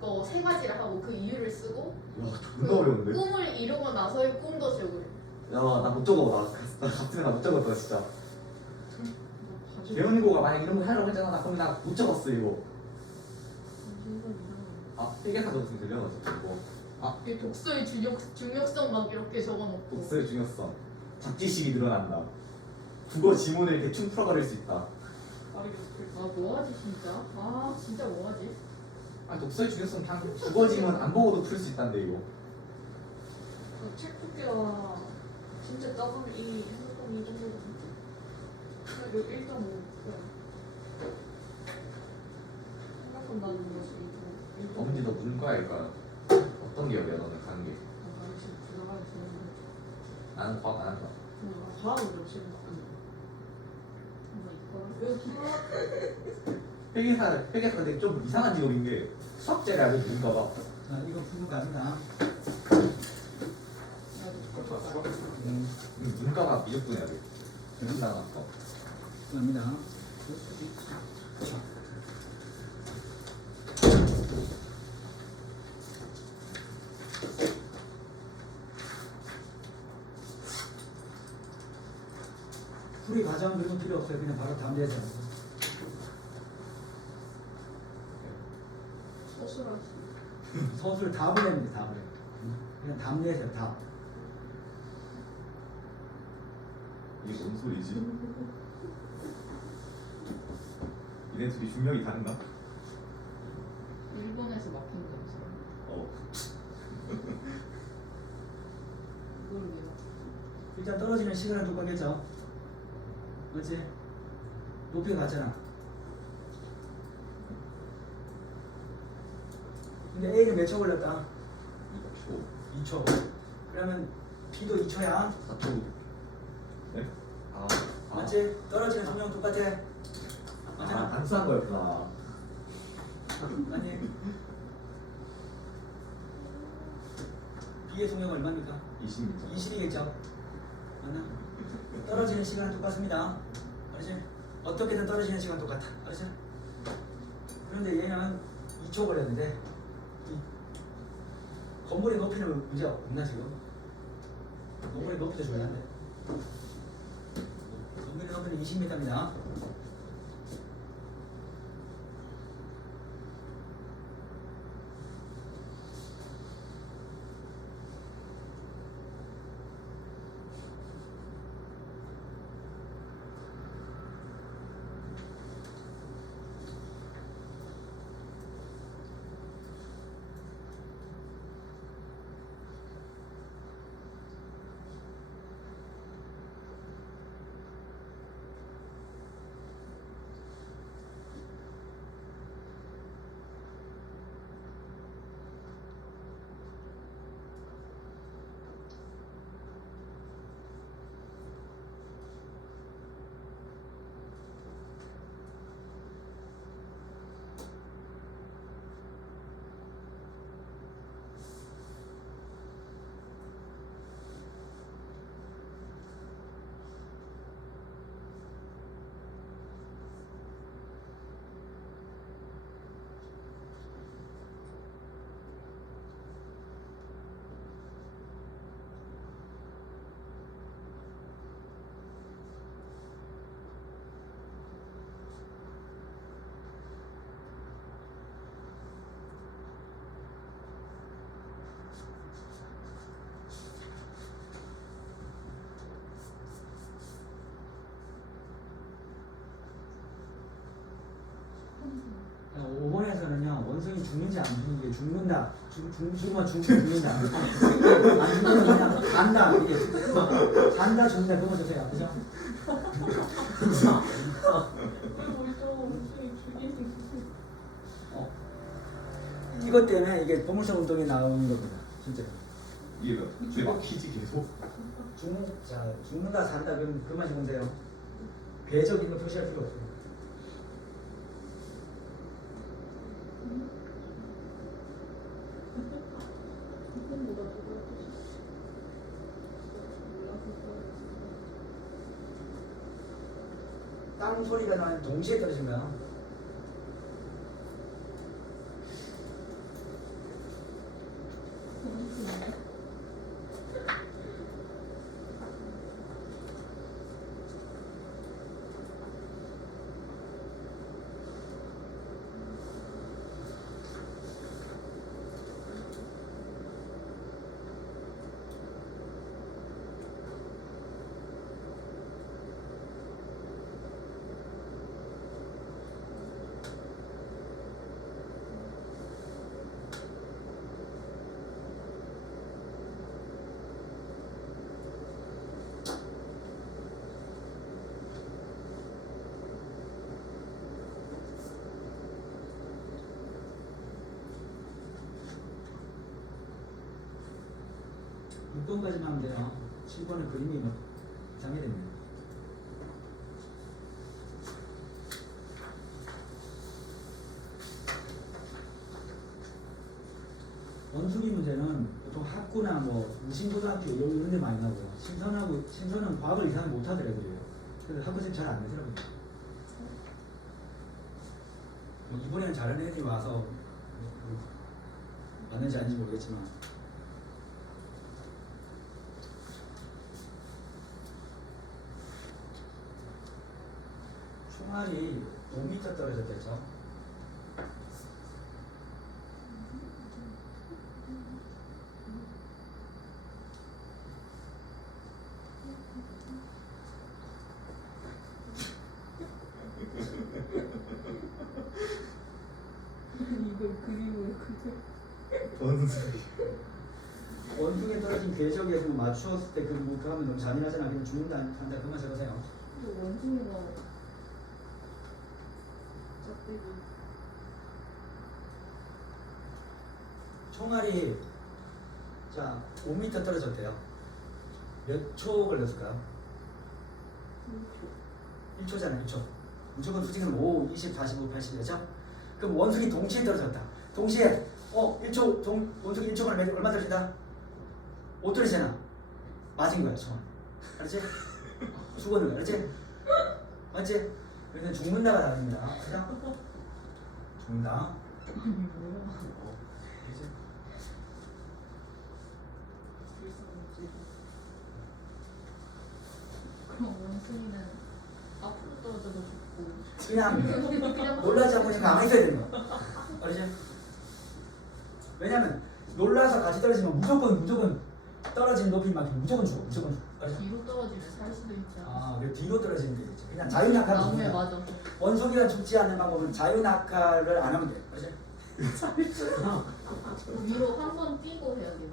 거 3가지를 하고 그 이유를 쓰고 와 존나 어려운데? 꿈을 이루고 나서의 꿈도 적으래. 야나 못 적어. 나 같은 애나 못 적었다 진짜. 배우니고가 만약 이런 거 하려고 했잖아. 나 그러면 나 못 적었어 이거. 아 필기사 적었으면 들려가지고 이거. 아 이게 독서의 중요성 막 이렇게 적어놓고. 독서의 중요성. 잡지식이 늘어난다. 국어 지문을 대충 풀어버릴 수 있다. 아 뭐하지 진짜? 아 진짜 뭐하지? 아 독서의 중요성 그냥 국어 지문 안 보고도 풀 수 있다는데 이거. 책 두께가 진짜 작으면 이 핸드폰 이 정도거든. 이거 1.5. 생각한다는 것이 이거. 엄지 너 문과일까? 어떤 계열이야 너는 가는 게? 나 지금 들어가야 되는데. 나는 과학 안 한다. 과학은 좀 싫어. 회계사 근데 좀 이상한 직업인 게 수학자를 알고 누군가 봐. 자, 이거 풀고 갑니다. 문과가 미적분해야 돼. 나가. 갑니다. 풀이 과정 그리고 필요 없어요. 그냥 바로 다음 대에서. 서술하시. 서술 답을 내면 돼. 답을. 그냥 답 내세요. 답. 이게 뭔 소리지? 얘네 둘이 중력이 다른가? 일본에서 막힌 거지. 어. 이걸 왜 막혀? 일단 떨어지는 시간은 똑같겠죠? 그렇지? 높이가 같잖아. 근데 A는 몇 초 걸렸다? 2초. 2초. 그러면 B도 2초야. 4초. 네? 맞지? 떨어지는 속력 똑같아. 아, 맞잖아. 단수한 거였구나. 아니. B의 속력 얼마입니까? 20m. 20이겠죠? 맞나? 떨어지는 시간은 똑같습니다. 알지? 어떻게든 떨어지는 시간 똑같아. 알지? 그런데 얘는 2초 걸렸는데 건물의 높이는 문제가 없나 지금? 건물의 높이도 중요한데. 건물의 높이는 20m입니다. 자, 5번에서는요 원숭이 죽는지 안 죽는지 죽는다 죽으면 죽는다 안 죽으면 그냥 간다 이게 간다 죽는다 그거 주세요 그죠? 왜 벌써 원숭이 죽이는 이것 때문에 이게 보물섬 운동이 나오는 겁니다 실제로 이게 왜 막히지 계속? 죽는다 산다 그럼 그만 보세요 궤적인 거 표시할 필요 없어요 이건보다 누가 땅 소리가 나는 동시에 떨어지면 번 까지만 하면 돼요. 7번의 그림이 뭐 이상하게 됩니다. 원수기 문제는 보통 학구나 뭐 무신고등학교 이런 데 많이 나고요. 신선은 과학을 이상하게 못하더라 애들이에요. 그래서 학구쌤 잘 안 되더라고요. 이번에는 잘하는 애들이 와서 맞는지 아닌지 모르겠지만 총알이 5m 떨어졌대죠. 이걸 그림을 그려. 원숭이. 원숭이에 떨어진 궤적에 맞추었을 때 그 하면 너무 잔인하잖아. 그냥 죽는다 한다 그만 적으세요. 근데 원숭이가 짝대기. 총알이 자 5m 떨어졌대요. 몇 초 걸렸을까요? 1초잖아요. 1초. 무조건 수직은 5, 20, 45, 80이죠? 그럼 원숭이 동시에 떨어졌다. 동시에 1초 원숭이 1초 만에 얼마 떨어진다? 5 떨어지잖아. 맞은 거야 총알. 알았지? 죽었는 거야. 알았지? 맞지? 여기는 죽는다가 답입니다. 그죠? 죽는다. 이게 뭐야? 그럼 원숭이는 앞으로 떨어져도 좋고 그냥 그냥 놀라지 않고 그냥 가만히 있어야 되는 거야. 알지? 왜냐면 놀라서 같이 떨어지면 무조건 떨어지는 높이인 만큼 무조건 죽어. 무조건 죽어. 알지? 뒤로 떨어지면 살 수도 있지 않아? 아, 그 뒤로 떨어지는 게 있지. 그냥 자유낙하를 나무에 죽는 거야. 맞아서 원숭이가 죽지 않는 방법은 자유낙하를 안 하면 돼. 알지? 위로 한 번 뛰고 해야겠네.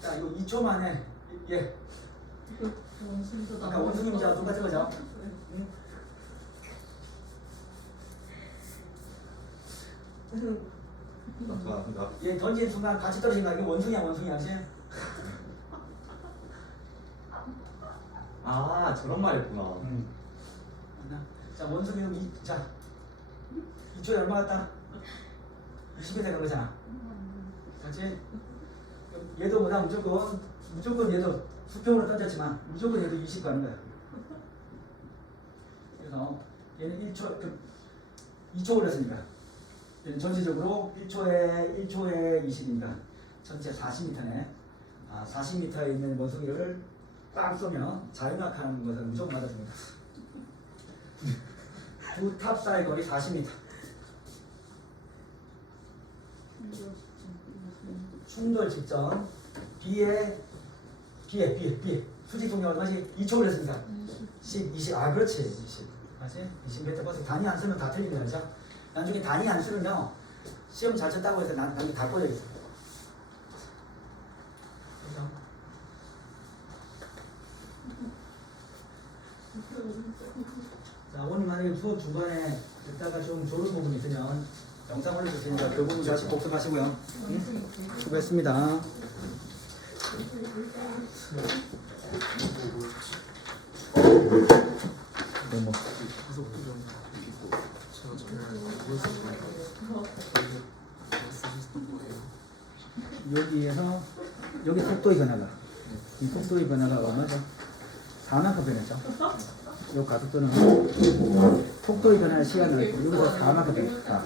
자, 이거 2초 만에 예. 원숭이도 아까 원숭이 문제와 똑같은 거죠? 응? 얘 던진 순간 같이 떨어진 거야. 이게 원숭이야, 알지? 아 저런 말이었구나. 자, 원숭이는 자 2초에 얼마 같다? 20에 되는 거잖아. 그렇지? 얘도 뭐다 무조건 얘도 수평으로 던졌지만 무조건 얘도 20 가는 거야. 그래서 얘는 2초 올렸으니까 얘는 전체적으로 1초에 20입니다. 전체 40m네. 40m에 있는 원숭이를 빵 쏘면 자유낙하는 것은 무조건 맞아줍니다. 두 탑사이 거리 40m. 충돌 직전 B에 수직 동력 얼마지? 2초 올렸습니다. 10, 20. 아 그렇지. 20. 맞지? 20m 버스 단위 안 쓰면 다 틀리는 거죠. 나중에 단위 안 쓰면요 시험 잘 쳤다고 해서 나중에 다 꽂아 있어. 자, 오늘 만약에 수업 중간에 듣다가 좀 좋은 부분이 있으면 영상 올려줄 테니까 그 부분 다시 복습하시고요. 응? 수고했습니다. 뭐. 여기에서 여기 속도의 변화가 이 속도의 변화가 얼마죠? 4만큼 변했죠. 이 가속도는 속도의 변화의 시간을 했고 여기서 4만큼 변했다.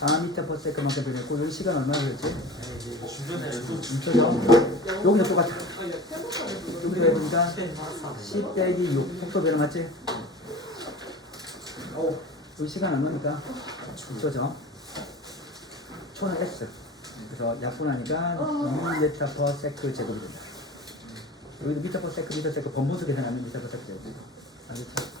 4m/s만큼 변했고 여기 시간 얼마나 변했지? 여기도 똑같아. 여기도 해보니까 10 빼기 6 속도 변화 맞지? 여기 시간 얼마입니까? 6초죠. 초는 x. 그래서 약분하니까 6m/s 제곱이 된다. 여기도 미터 퍼 세크 번분수 계산하면 미터 퍼 세크 제곱. 알겠죠?